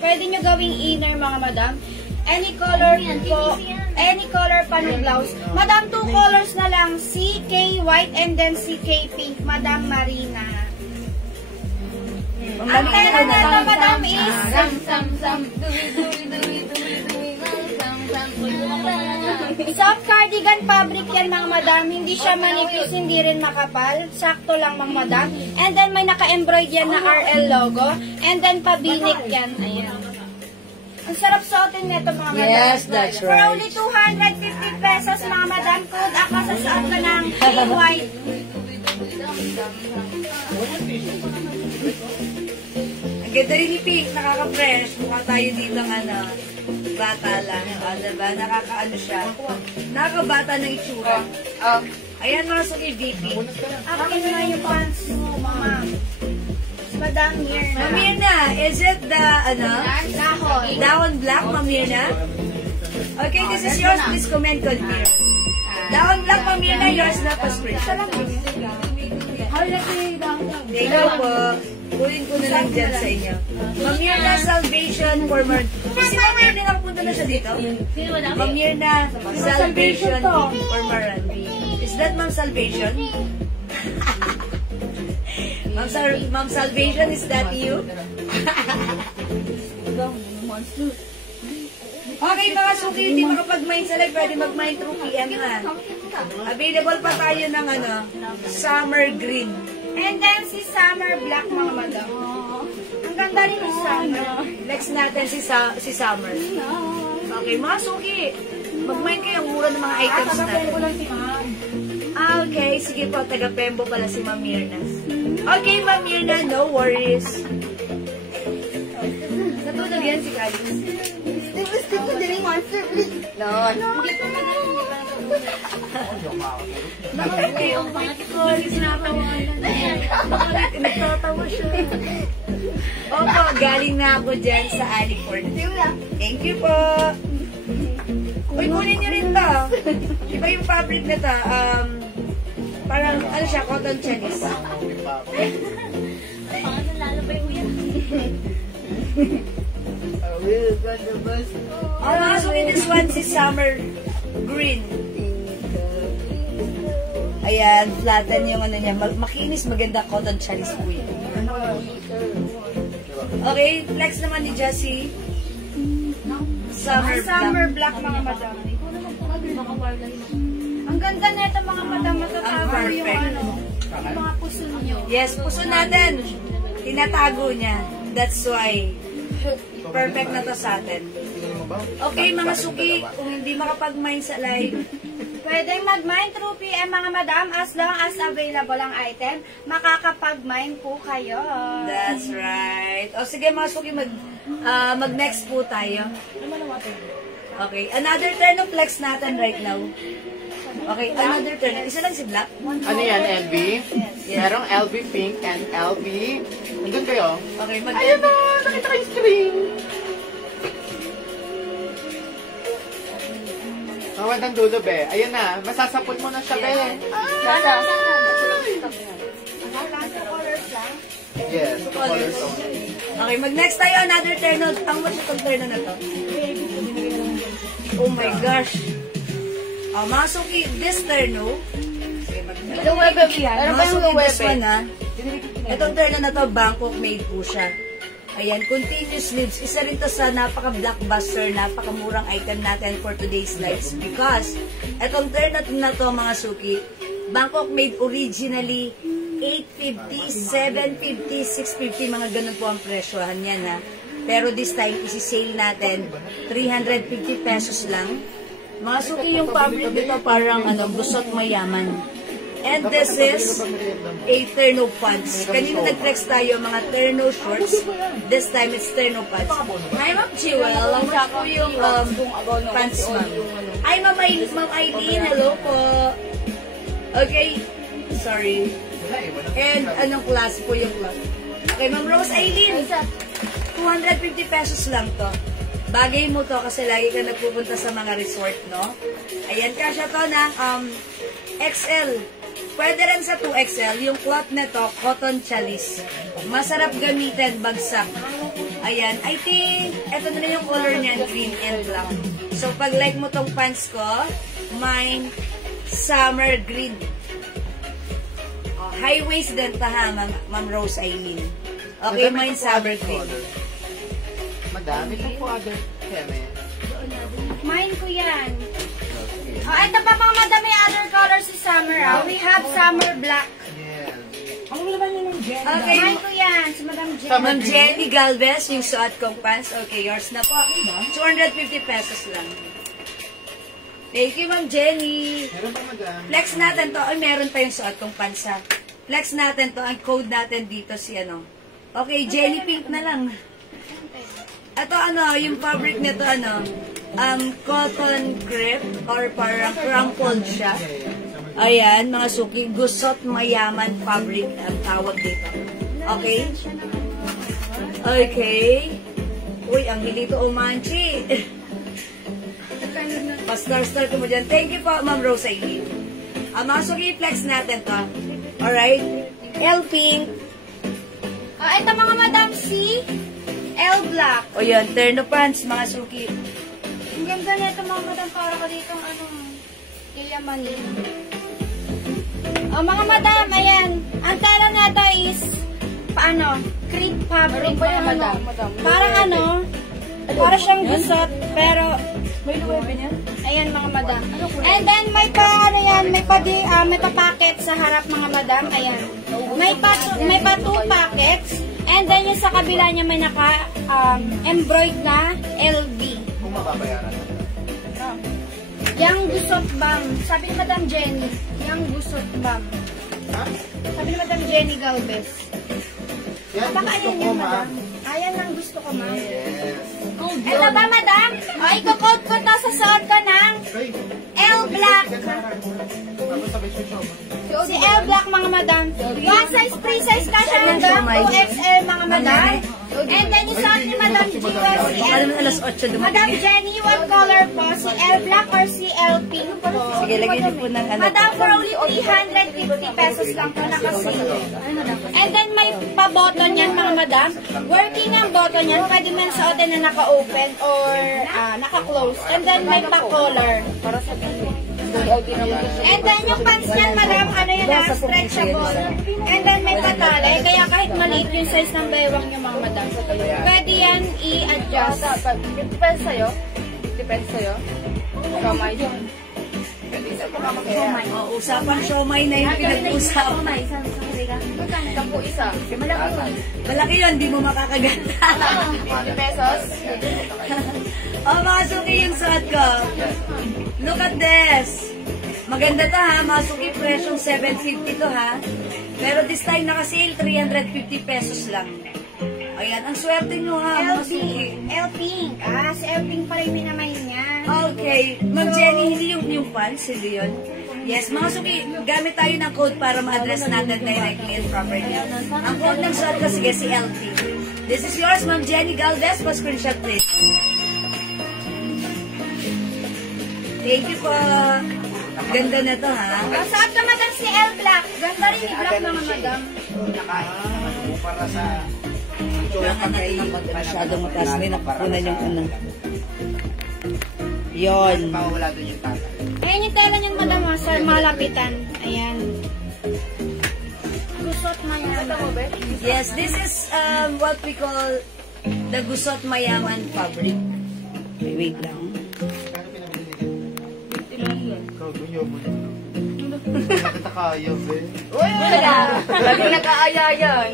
pwede nyo gawing inner, mga madam. Any color po, any color pa ng blouse. Madam, 2 colors na lang. CK white and then CK pink. Madam Marina. Ang tela nito, madam, is soft cardigan fabric yan, mga madam. Hindi siya manipis, hindi rin makapal. Sakto lang, mga madam. And then may naka-embroid yan na RL logo. And then pabinik yan. Ayan. Ang sarap suotin nito, mga madam. Yes, that's For right. only 250 pesos, mga madam. Kung ako sasuot ka ng plain white. Ang ganda rin ni Pink, nakaka-fresh. Mukha tayo dito ng bata lang. O, diba? Nakaka-ano siya. Nakakabata ng itsura. Ayan, mga suki, VP. Akin na yung pants mo, mama. Madam Mirna. Ma'am Mirna, is it the, Dahon. Dahon black, Ma'am Mirna? Okay, this is yours. Please comment on here. Dahon black, Ma'am Mirna, yours na pa-screenshot. Thank you po. Kunin ko na lang dyan sa inyo. Ma'am Mirna, Salvation for Mar... Si Ma'am Mirna, nakapunta na siya dito? Ma'am Mirna, Salvation for Marandi. Is that Ma'am Salvation? Ma'am Salvation, is that you? Okay, mga suki, hindi makapag-mine sa live, pwede mag-mine through PM ha. Available pa tayo ng summer green. And then si Summer Black, mga madam. Ang ganda rin ni Summer. Next natin si Summer. Okay, mga suki, mag-mine kayo, ang mura ng mga items natin. Okay, sige po, taga-Pembo pala si Ma'am Mirna. Okay, Ma'am Mirna, no worries. Natulog yan si Kalis. Gusto ko din yung monster, please. No. Nakalit kayo ang mga Kalis, natawanan. Nakalit, nagtatawa siya. Opo, galing na ako dyan sa Alicor. Thank you po. Uy, kunin niyo rin to. Diba yung fabric na to, parang, siya, cotton chalis. Paano lalabay mo yan? Mga suki, this one si Summer Green. Ayan, flatten yung niya. Makinis, maganda cotton chalis po yun. Okay, next naman ni Jessie. Summer Black, mga madam. Ang ganda nito, mga madam. Matatago yung yung mga puso niyo. Yes, puso natin. Tinatago niya. That's why. Perfect na to sa atin. Okay, mga suki, kung hindi makapag-mine sa live, Pwede mag-mine through PM, mga madam, as long as available ang item, makakapag-mine po kayo. that's right. O sige, mga suki, mag-next po tayo. Okay, another turn of flex natin right now. Okay, another turn. Isa lang si Black. Ano yan, LB? Merong LB pink and LB... Nandun kayo? Okay, Ayun na! Nakita ko yung screen! Mawad ng dulo, be. Ayun na. Masasapon mo na siya, be. Yes, 2 colors only. Okay, mag-next tayo. Another turn. Ang much itong turn na to? Oh my gosh. Mga suki, this turn, no? Okay, Yung webe, mga suki, this one, ha? Itong terno na to, Bangkok made po siya. Ayan, continuous sleeves. Isa rin to sa napaka-blockbuster, napakamurang item natin for today's lives. Because, itong terno na to, mga suki, Bangkok made originally 850, 750, 650, mga ganun po ang presyohan yan, ha. Pero this time, isi-sale natin 350 pesos lang. Mga suki, yung fabric dito parang busot mayaman. And this is a terno pants. Kanina nag-flex tayo mga terno shorts. This time it's terno pants. Hi, Ma'am Jewel. Ang po yung pants, ma'am. Hi, Ma'am Aileen. Hello po. Okay. Sorry. And anong klase po yung klase? Okay, Ma'am Rose Aileen. 250 pesos lang to. Bagay mo to kasi lagi ka nagpupunta sa mga resort, no? Ayan, kasya to ng XL. Pwede rin sa 2XL. Yung cloth na to, cotton chalis. Masarap gamitin, bagsak. Ayan, I think, eto na yung color niyan, green and black. So, pag like mo tong pants ko, mine, summer green. Oh, high waist din ta ha, Ma'am Rose Aileen. Okay, mine, summer green. Madami lang po other keme. Mine ko yan. Ito pa mga madami other colors si Summer. We have Summer Black. Okay. Mine ko yan. Si Madam Jenny. Ma'am Jenny Galvez, yung suot kong pants. Okay, yours na po. 250 pesos lang. Thank you, Ma'am Jenny. Meron pa madami. Flex natin to. Ay, meron pa yung suot kong pants, ha. Flex natin to. Ang code natin dito si Okay, Jenny Pink na lang. Ito yung fabric nito cotton crepe or parang crumpled siya. Ayan, mga suki, gusot mayaman fabric ang tawag dito. Okay? Okay. Uy, ang hilito umanchi. Pa-star-star ko mo dyan. Thank you po, Ma'am Rose Aileen. Mga suki, flex natin to. Alright? L pink. Ito mga Madam C. L black. O yan, terno pants, mga suki. Ang ganda nito mga madam, para ko dito ilyamanin. Mga madam, ayan. Ang tela nito is crepe fabric mga madam. Parang para siyang gusot, pero may luwebe niya. Ayan mga madam. And then may may packet sa harap mga madam. Ayan. May pa 2 packets. And then yung sa kabila niya may embroidered na LV. Kung mababayaran. Yang gusot bam. Sabi ni Madam Jenny. Yang gusot bam. Sabi ni Madam Jenny Galvez. Yan, Baka gusto ayan ko, yan, ma'am. madam. Ayan ang gusto ko, ma'am. Yes. Ito ba, madam? Iko-code ko to sa suot ko ng Ay, L black. tapos sabay siya. Si L black, mga madam. One size, 3 size ka siya hanggang 2XL, mga madam. And then yung suot ni Madam Jewel, si L Alam mo, alas 8 pink. dumating. Madam Jenny, what color po? Si L black or si L pink po? Sige, lagyan niyo po ng Madam, for only 350 pesos lang po nakasale. And then may pa-button yan, mga madam. Working ang button yan, pwede man suotin na naka-open or naka-close. And then may pa-collar. And then yung pants niyan, madam, stretchable. And then may patalay, kaya kahit maliit yung size ng bewang niyo, mga madam, pwede yan i-adjust. 50 pesos sa'yo? 50 pesos sa'yo? Kamay yun. Usapan siomay na yung pinag-usapan. Magkano po isa? Malaki yun, di mo makakaganda. 50 pesos? Mga suki yung suot ko. Look at this. Maganda to ha, mga suki, presyong 750 to ha. Pero this time naka-sale, 350 pesos lang. Ayan, ang swerte nyo ha, mga suki. L pink. Si L pink pala yung minamahin niya. Okay. Ma'am Jenny, hindi yung pants, hindi yun? Yes, mga suki, gamit tayo ng code para ma-address natin directly and properly. Ang code ng suot ko, sige, si LP. This is yours, Ma'am Jenny Galvez. Pa-screenshot please. Thank you po. Ganda na to, ha? Suot ka, madam, si L black. Ganda rin ni black, mga madam. Para sa... Kailangan natin masyadong mataas. May nakukunan yung Yon. Mawawala doon yung tata. Ayan yung tela niyan, madam, sa malapitan. Ayan. Gusot mayaman. Yes, this is what we call the Gusot Mayaman fabric. Okay, wait lang. Ikaw, ganyan mo. Nakita kaya, be. Uy, wala. Lagi nag-aaya yan.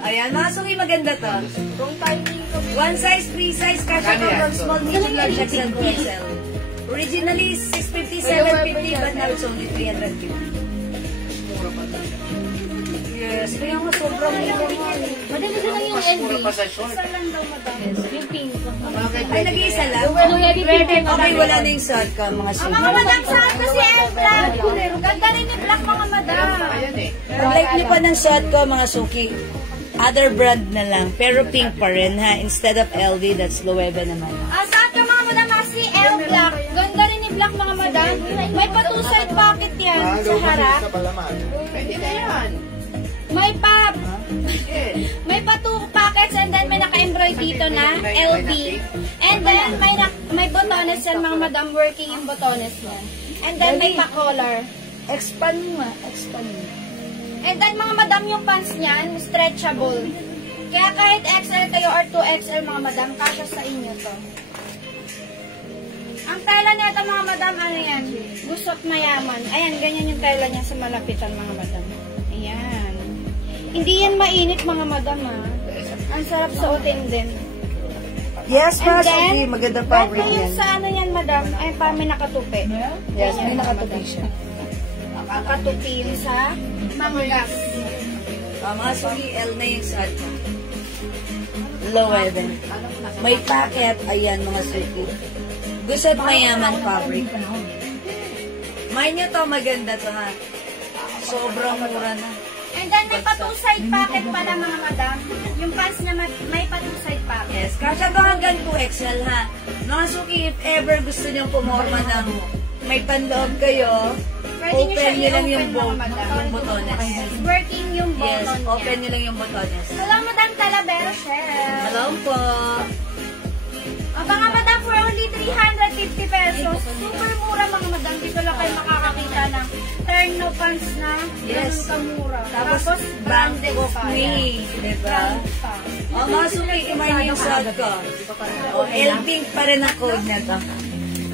Ayan, mga suki, maganda to. Kung timing ko. One size, three size, kasha Ano ka yan? from small, medium, large, XL to XL. Originally, 650, 750, but now it's only 350. Yes, kaya nga sobrang mura nga. Madali ko lang yung Mas LV. mura pa sa short. Isa lang daw, madam. Yung pink. Bakit? Ay, nag-iisa lang? Okay, wala na yung sad ka, mga Ang suki. mga madam, saan ko si M-Black? Ganda rin ni Black, mga madam. Ayan eh. Kung like niyo pa ng sad ko, mga suki, other brand na lang, pero pink pa rin ha. Instead of LV, that's Loewe naman. Saan ka mga madam? Si M-Black. Ganda rin ni Black, mga madam. May pa two-side pocket yan sa harap. Sa palaman. Pwede na yan. May pa two pockets and then may naka-embroid dito na LB. And then may botones yan, mga madam, working yung botones yan. And then may pa-collar. Expand mo nga, expand mo. And then mga madam, yung pants niyan, stretchable. Kaya kahit XL kayo or 2XL, mga madam, kasya sa inyo to. Ang tela nito, mga madam, ano yan? Gusot mayaman. Ayan, ganyan yung tela niya sa malapitan, mga madam. Ayan. Hindi yan mainit, mga madam, ha. Ang sarap suotin din. Yes, And mga then, suki, maganda ba't fabric na yun yan. sa ano yan, madam? Ay, pa may nakatupi. Yes, may nakatupi siya. Nakatupi yun sa manggas. Mga suki, L na yung sad ko. Loewe. May packet, ayan mga suki. Gusot mayaman fabric. Mind nyo to, maganda to ha. Sobrang mura na. And then, may pa two-side pocket pala, mga madam. Yung pants niya, may pa two-side pocket. Yes, kasya to hanggang 2XL ha. Mga suki, if ever gusto nyo pumorma ng may panloob kayo, Pwede nyo siya open nyo lang yung, i-open, mga madam. yung botones. Working yung Yes, button niya. open nyo lang yung botones. Hello, Madam Talavera Chef. Hello po. Mga madam, for only 350 pesos. Super mura, mga madam. Dito lang kayo makakakita ng terno pants na Yes. ganun kamura. Tapos, branded Bank of pa. Me. Diba? Branded pa. Mga suki, imay niyo yung sad ko. L-Pink pa rin ang code na to.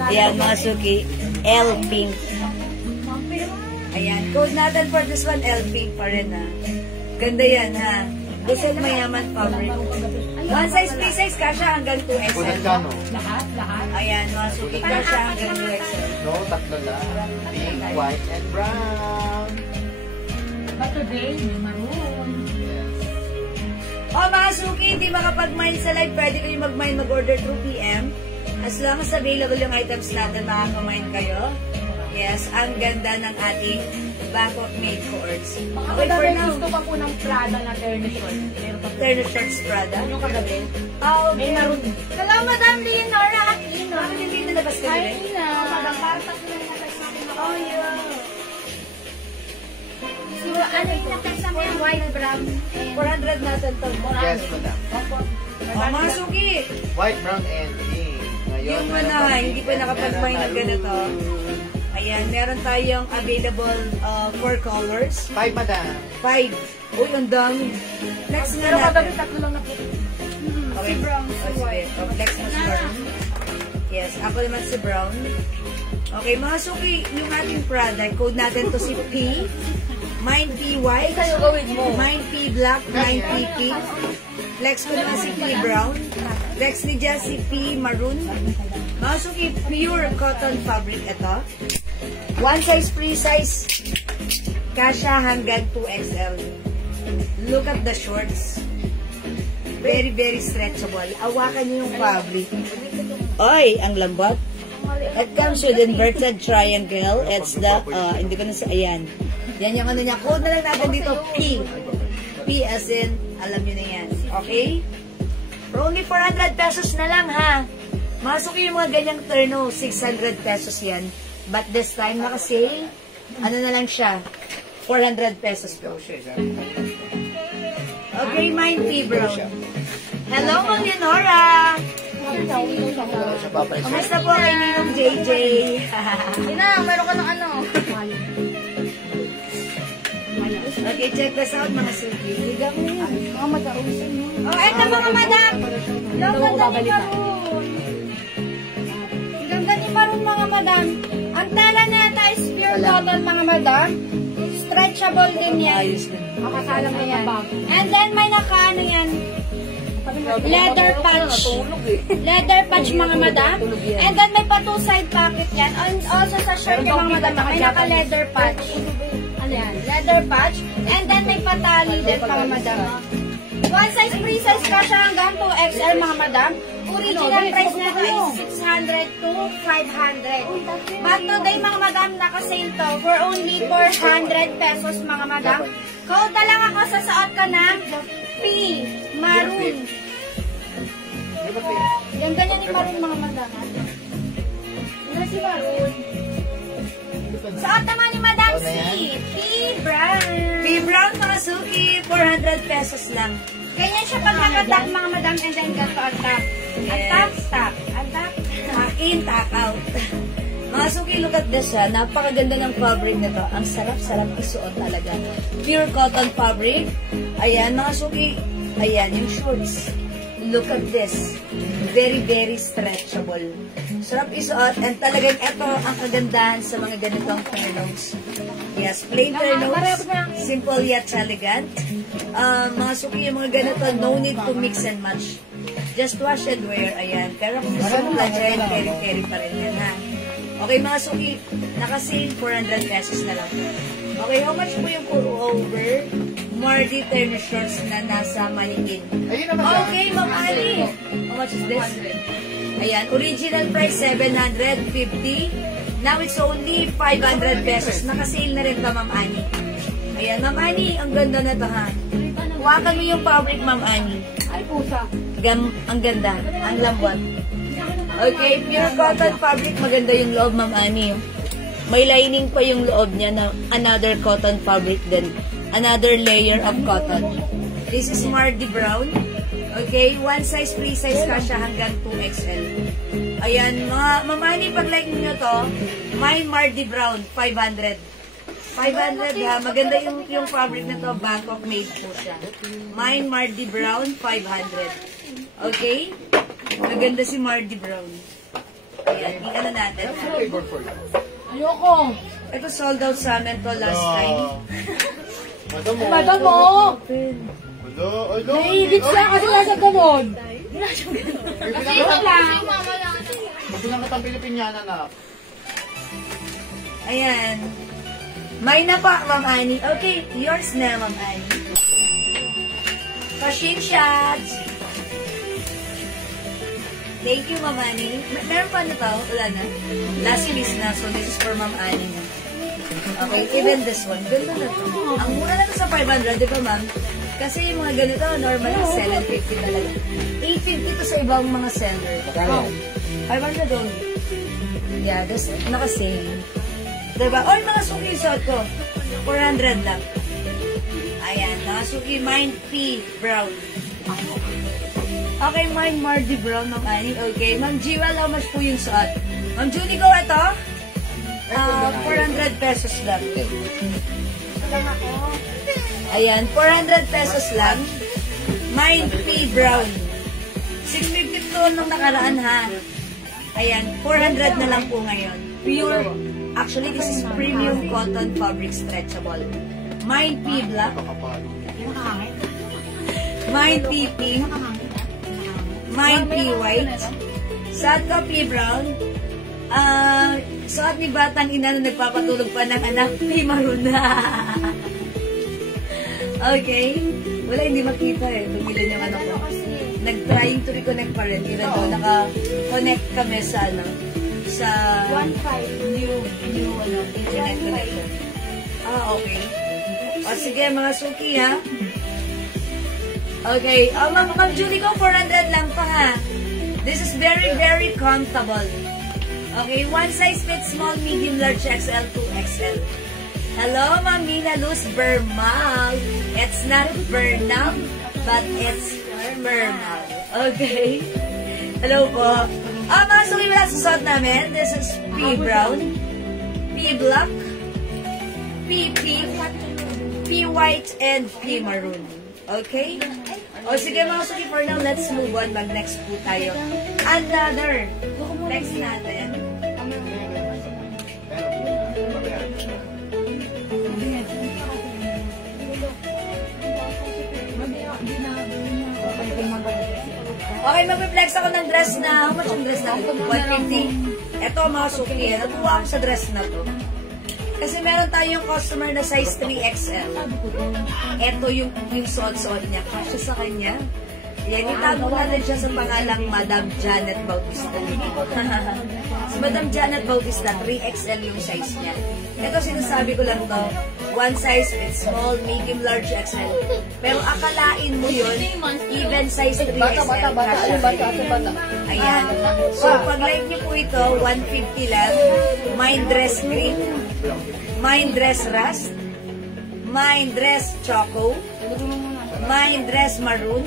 Ayan, mga suki. L-Pink. Ayan, code natin for this one, L-Pink pa rin ha. Ganda yan ha. Gusot mayaman fabric. One size, three size, kasha hanggang 2XL. Kung nagkano? Ayan, mga suki, kasha hanggang 2XL. No, tatlo lang. Pink, white, and brown. Mga suki, hindi makapag-mine sa live, pwede kayo mag-mine, mag-order through PM. As long as available yung items natin, makaka-mine kayo. Yes, ang ganda ng ating back of made courts. Okay, for now, Gusto pa po ng Prada na terno short. Terno shirts Prada. Ano kagabi? Okay. Hello, Madam Leonora Aquino. Bakit hindi nalabas ka rin? Madam, parang tatlo yung nakasama. Oh, yeah. So, ano yung nakasama yung white, brown, and 400 natin to. Yes, madam. Mga suki, White, brown, and pink. Ngayon, yung meron mga pang hindi pa nakapag-mine ng ganito. Ayan, meron tayong available 4 colors. 5, madam. 5. Uy, ang dami. Next na Pero kagabi natin. tatlo lang na po. Okay. brown, Oh, sige. Oh, flex mo si brown. Yes, ako naman si brown. Okay, mga suki, yung ating product, code natin to si P. Mine P white. Sa'yo gawin mo. Mine P black. Mine P pink. Flex ko naman si P brown. Flex ni Jess si P maroon. Mga suki, pure cotton fabric ito. One size, free size. Kasha hanggang 2XL. Look at the shorts. Very, very stretchable. Awakan niyo yung fabric. Oy, ang lambot. It comes with inverted triangle. It's the, hindi ko na sa, ayan. Yan yung ano niya. Code na lang natin dito, P. P as in, alam niyo na yan. Okay? For only 400 pesos na lang, ha? Masok yung mga ganyang terno, 600 pesos yan. But this time, naka-sale, ano na lang siya, 400 pesos po. Okay, mine P, bro. Hello, Ma'am Leonora! Wala siya papalit. Kamusta po kay Ninong JJ? Ina, meron ka ng ano? Okay, check this out, mga suki. Oh, eto mga madam. Ang ganda ni Maroon. Ang ganda ni Maroon, mga madam. Ang tela neta is pure cotton, mga madam. Stretchable din yan. Ayos na. Makasala mo yan. And then may nakaano yan. Leather patch. Leather patch, mga madam. And then may pa two-side pocket yan. And also sa shirt yung mga madam, may naka-leather patch. Ano yan? Leather patch. And then may patali din, mga madam. One size, free size ka siya hanggang 2XL, mga madam. Original price na ito is 600 to 500. But today, mga madam, naka-sale to for only 400 pesos, mga madam. Code na lang ako, sasuot ka ng P. Maroon. Yan, ganyan ni Maroon, mga madam. Yan si Maroon. Suot naman ni Madam C. P. Brown. P. Brown, mga suki, 400 pesos lang. Ganyan siya pag nakatak, mga madam, and then ganito ang tap. Ang tap, tap. Ang tap. Tack in, tack out. Mga suki, look at this ha. Napakaganda ng fabric na to. Ang sarap-sarap isuot talaga. Pure cotton fabric. Ayan, mga suki. Ayan, yung shorts. Look at this. Very, very stretchable. Sarap isuot. And talagang ito ang kagandahan sa mga ganitong turnows. Yes, plain turnows. Simple yet elegant. Mga suki, yung mga ganito, no need to mix and match. Just wash and wear. Ayan. Pero kung gusto mo plansyahin, carry pa rin yan, ha? Okay, mga suki, naka-sale 400 pesos na lang. Okay, how much po yung over Mardi turn shorts na nasa mannequin? Okay, Ma'am Ali. How much is this? Ayan, original price 750. Now it's only 500 pesos. Naka-sale na rin to, Ma'am Ani. Ayan, Ma'am Ani, ang ganda na to, ha? Huwakan mo yung fabric, Ma'am Ani. Ay, pusa. Ang ganda, ang lambot. Okay, pure cotton fabric, maganda yung loob, Ma'am Ani. May lining pa yung loob niya na another cotton fabric din. Another layer of cotton. This is Mardi Brown. Okay, one size, free size ka siya hanggang 2XL. Ayan, mga Ma'am Ani, pag like niyo to, my Mardi Brown, 500. 500 ha, maganda yung fabric na to, Bangkok made po siya. Mine Mardi Brown, 500. Okay? Maganda si Mardi Brown. Ayan, ano natin. Ayoko. Ito sold out sa amin to last time. Madam mo. Naiigit siya kasi nasa ganun. Kasi ito lang. Magulang ka tang Pilipinyana na. Ayan. May na pa, Ma'am Ani. Okay, yours na, Ma'am Ani. Fashion shots. Thank you, Ma'am Ani. Meron pa na to? Wala na. Last piece na. So, this is for Ma'am Ani na. Okay, even this one. Ganda na to. Ang mura na to sa 500, di ba, Ma'am? Kasi yung mga ganito, normal na sell at 50 talaga. 850 to sa ibang mga seller. Oh, 500 only. Yeah, this naka-sale. Diba? Oy, mga suki suot ko. 400 lang. Ayan, mga suki. Mine P. Brown. Okay, mine Mardi Brown, Ma'am Ani. Okay, Ma'am Jewel, how much po yung suot? Ma'am Julie, ko ito? 400 pesos lang. Ayan, 400 pesos lang. Mine P. Brown. 650 to nung nakaraan, ha? Ayan, 400 na lang po ngayon. Pure. Actually, this is premium cotton fabric stretchable. Mine P. Black. Mine P. Pink. Mine P. White. Suot ko P. Brown. Suot ni Batang Ina na nagpapatulog pa ng anak, P. Maroon na. Okay. Wala, hindi makita eh. Bumili naman ako. Nag-trying to reconnect pa rin. Even though naka-connect kami sa sa 1.5 new internet connection. Okay. O sige, mga suki, ha? Okay. Ma'am Julie ko, 400 lang pa, ha? This is very, very comfortable. Okay, one size fits small, medium, large, XL, 2XL. Hello, Ma'am Mina Luz Bermal. It's not Bernal, but it's Bermal. Okay. Hello po. Mga suki, wala susot namin. This is P. Brown, P. Black, P. Pink, P. pea white and pea maroon. Okay? O sige mga suki, for now, let's move on. Mag-next po tayo. Another. Next natin. Okay, mag-reflex ako ng dress na, how much yung dress na? 150. Ito mga suki, natuwa ako sa dress na to. Kasi meron tayong customer na size 3XL. Ito yung suot-suot niya. Kasi sa kanya, yan, itago natin siya sa pangalang Madam Janet Bautista. Si Madam Janet Bautista, 3XL yung size niya. Ito sinasabi ko lang to, one size fits small, medium, large, XL. Pero akalain mo yun, even size 3XL. Ayan. So, pag like niyo po ito, 150 lang. Mine dress green. Mine dress rust. Mine dress choco. Mine dress maroon.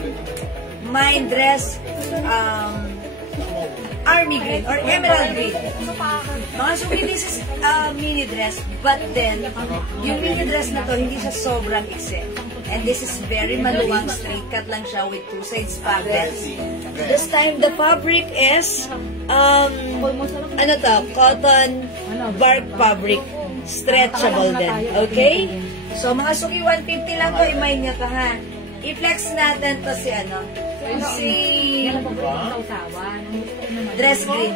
Mine dress army green or emerald green. Mga suki, this is mini dress, but then, yung mini dress na to, hindi siya sobrang ikse. And this is very maluwang, straight cut lang siya with two sides pockets. This time, the fabric is, ano to, cotton bark fabric. Stretchable din. Okay? So, mga suki, 150 lang to, i-mind nyo to, ha? I-flex natin to si, si dress green.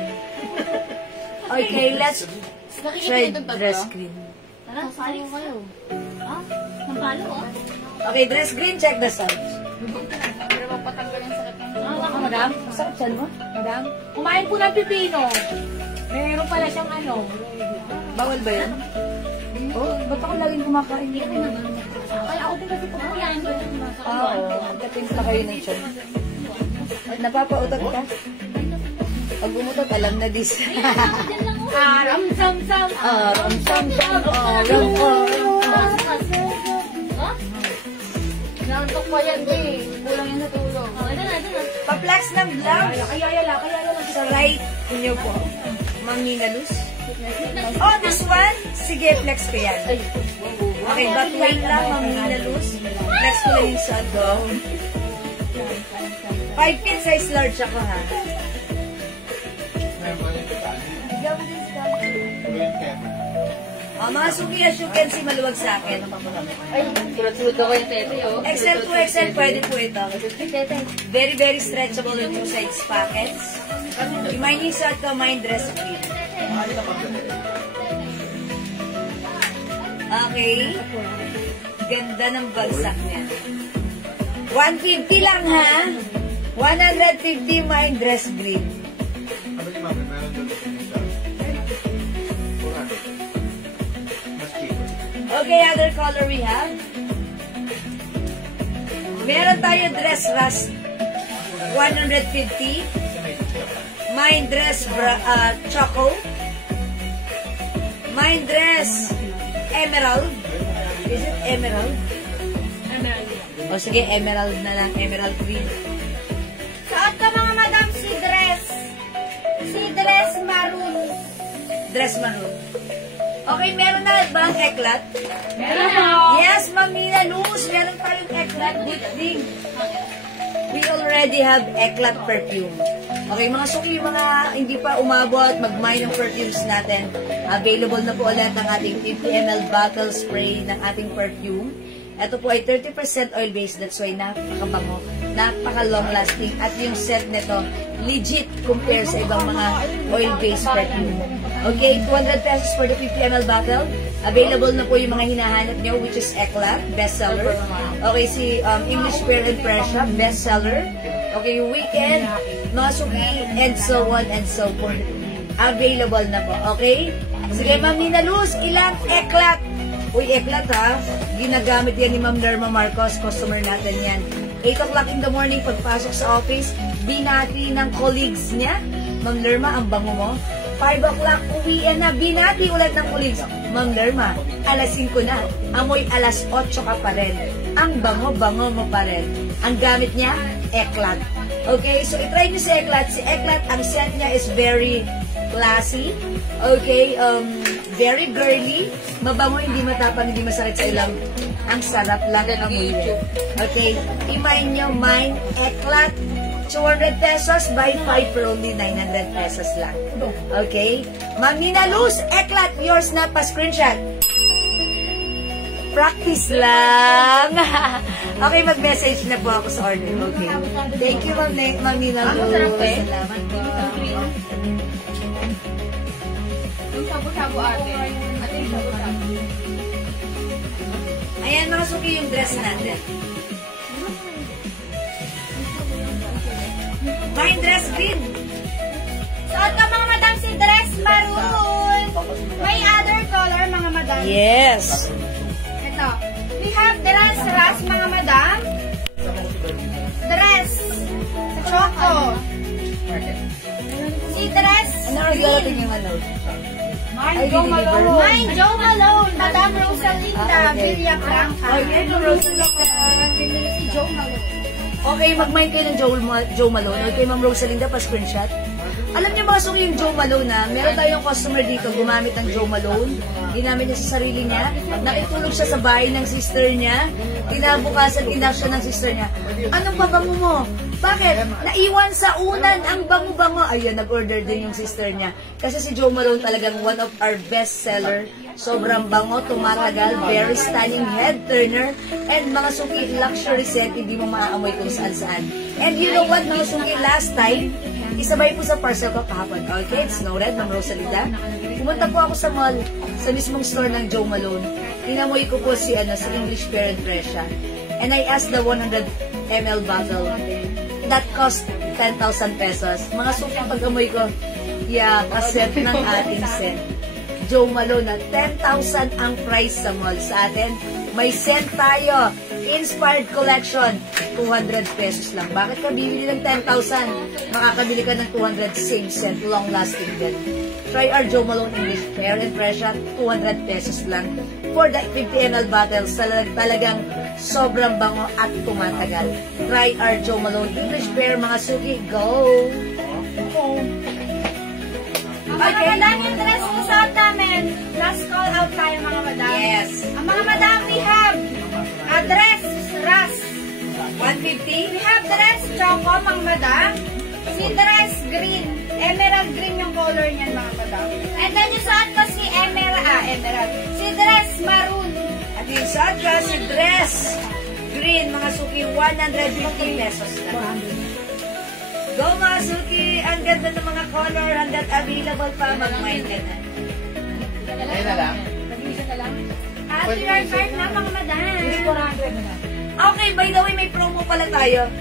Okay, let's try dress green. Okay, dress green, check the size. Madam, masakit siya mo? Madam, kumain po ng pipino. Meron pala siyang Bawal ba yan? Oh, ba't ako laging kumakain yan? Kaya ako din kasi kumakain. Oo, nagkatimpla kayo ng tiyan. Napapautot ka? Pag umutot, alam na this. Ram-sam-sam. Ram-sam-sam. Nantok pa yan, eh. Kulang yan sa tulog. Pa-flex ng gloves. Kaya Sa right inyo po. Ma'am Nina Luz. Oh, this one? Sige, flex ko yan. Okay, but wait lang, Ma'am Nina Luz. Flex ko lang yung sa dog. 5 feet size large ako, ha? Mga suki, as you can see, maluwag sa akin. Ay, sulat-sulat ako yung tete, oh. XL to XL, pwede po ito. Very, very stretchable yung two sides pockets. Yung mine yung suot ko, mine dress green. Okay. Ganda ng bagsak niya. 150 lang, ha? 150 mine dress green. Okay, other color we have. Meron tayo dress rust. 150. Mine dress choco. Mine dress emerald. Is it emerald? Emerald. O sige, emerald na lang. Emerald green. Suot ka mga madam si dress. Si dress maroon. Dress maroon. Okay, meron na ba ang eklat? Meron po. Yes, Ma'am Nina Luz. Meron tayong eklat. Good thing. We already have eklat perfume. Okay, mga suki, mga hindi pa umabot, mag-mine ng perfumes natin. Available na po ulit ang ating 50 ml bottle spray ng ating perfume. Ito po ay 30% oil-based. That's why napakabango, napaka-long-lasting. At yung set nito, legit compare sa ibang mga oil-based perfume. Okay, 200 pesos for the 50 ml bottle. Available na po yung mga hinahanap nyo, which is Eclat, bestseller. Okay, si English Pear and Pressure, bestseller. Okay, Weekend, Nosuki, and so on and so forth. Available na po, okay? Sige, Ma'am Nina Luz, ilang Eclat? Uy, Eclat ha, ginagamit yan ni Ma'am Lerma Marcos, customer natin yan. 8 o'clock in the morning, pagpasok sa office, binati ng colleagues niya. Ma'am Lerma, ang bango mo. 5 o'clock, uwian na, binati ulit ng colleagues. Ma'am Lerma, alas 5 na, amoy alas 8 ka pa rin. Ang bango-bango mo pa rin. Ang gamit niya, Eclat. Okay, so itry niyo si Eclat. Si Eclat, ang scent niya is very classy. Okay, very girly. Mabango, hindi matapang, hindi masakit sa ilang. Ang sarap lang amuyin. Okay, imayin nyo, mine, Eclat, 200 pesos, buy 5 for only 900 pesos lang. Okay? Ma'am Nina Luz, Eclat, yours na pa screenshot. Practice lang. Okay, mag-message na po ako sa order. Okay. Thank you, Ma'am Nina Luz. Salamat po. Yung sabu-sabu ate. Ate yung sabu-sabu. Ayan, mga suki yung dress natin. My dress green. Suot ka mga madam si dress maroon. May other color mga madam. Yes. Ito. We have dress ras mga madam. Dress. Choco. Si dress. Ano ang galatin yung ano? Mine Joe Malone. Mine Joe Malone. Madam Rosalinda. Villa Blanca. Okay, Rosalinda. Si Joe Malone. Okay, mag-mind kayo ng Joe Malone. Okay, Ma'am Rosalinda, pa-screenshot. Alam niyo mga suki yung Joe Malone na, meron tayong customer dito, gumamit ng Joe Malone. Ginamit niya sa sarili niya. Nakitulog siya sa bahay ng sister niya. Kinabukasan, inak siya ng sister niya. Anong babango mo? Bakit? Naiwan sa unan ang bango-bango. Ayun, nag-order din yung sister niya. Kasi si Joe Malone talagang one of our best seller. Sobrang bango, tumatagal, very stunning head turner, and mga suki luxury set, hindi mo maaamoy kung saan-saan. And you know what, mga suki, last time, isabay po sa parcel ko kahapon. Okay, it's noted, Ma'am Rosalinda. Pumunta po ako sa mall, sa mismong store ng Joe Malone. Inamoy ko po si English Pear and Fresha. And I asked the 100 ml bottle. That cost 10,000 pesos. Mga suki, pag-amoy ko, yeah, kaset ng ating set. Joe Malone na 10,000 ang price sa mall. Sa atin, may scent tayo. Inspired Collection, 200 pesos lang. Bakit ka bibili ng 10,000? Makakabili ka ng 200 same scent, long lasting din. Try our Joe Malone English Pear and Fresha, 200 pesos lang. For the 50 ml bottles, talagang sobrang bango at tumatagal. Try our Joe Malone English Pear, mga suki, go! Mga madam, yung dress ko sa namin. Last call out tayo mga madam. Yes. Ang mga madam, we have a dress ras. 150? We have dress choco mga madam. Si dress green. Emerald green yung color niyan mga madam. And then yung suot ko si emerald. Si dress maroon. At yung suot ko si dress green, mga suki, 150 pesos lang. Go mga suki! Ang ganda ng mga color, hanggat available pa, mag-mind ka na. Ayun na lang. Happy your card na mga madam. Okay, by the way, may promo pala tayo.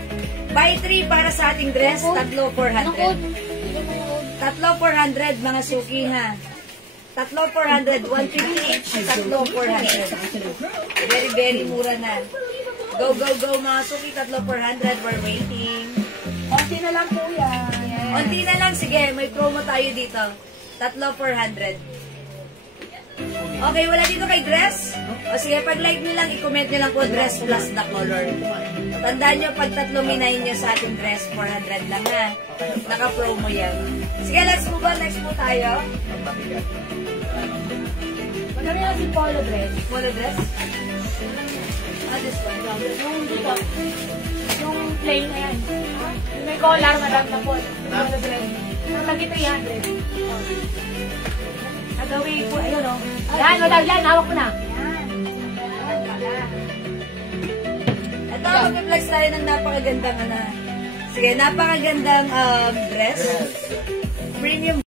Buy 3 para sa ating dress, tatlo 400. Tatlo 400, mga suki ha. Tatlo 400, 150 each, tatlo 400. Very, very mura na. Go, go, go mga suki, tatlo 400, we're waiting. Konti na lang po yan. Unti na lang, sige, may promo tayo dito. Tatlo 400. Okay, wala dito kay dress? O sige, pag like nyo lang, i-comment nyo lang po dress plus the color. Tandaan nyo, pag tatlo minayin nyo sa ating dress, 400 lang ha. Naka-promo yan. Sige, let's move on. Next po tayo. Magkano yung si polo dress? Polo dress? This one. Yung dito. Yung plain na yan. Yung may collar, madam na po. Polo dress. Ang lagi ito yan. Nagawin po, ayun o. Yan, madam, yan. Hawak ko na. Yan. Ito, mag-flex tayo ng napakagandang Sige, napakagandang dress. Premium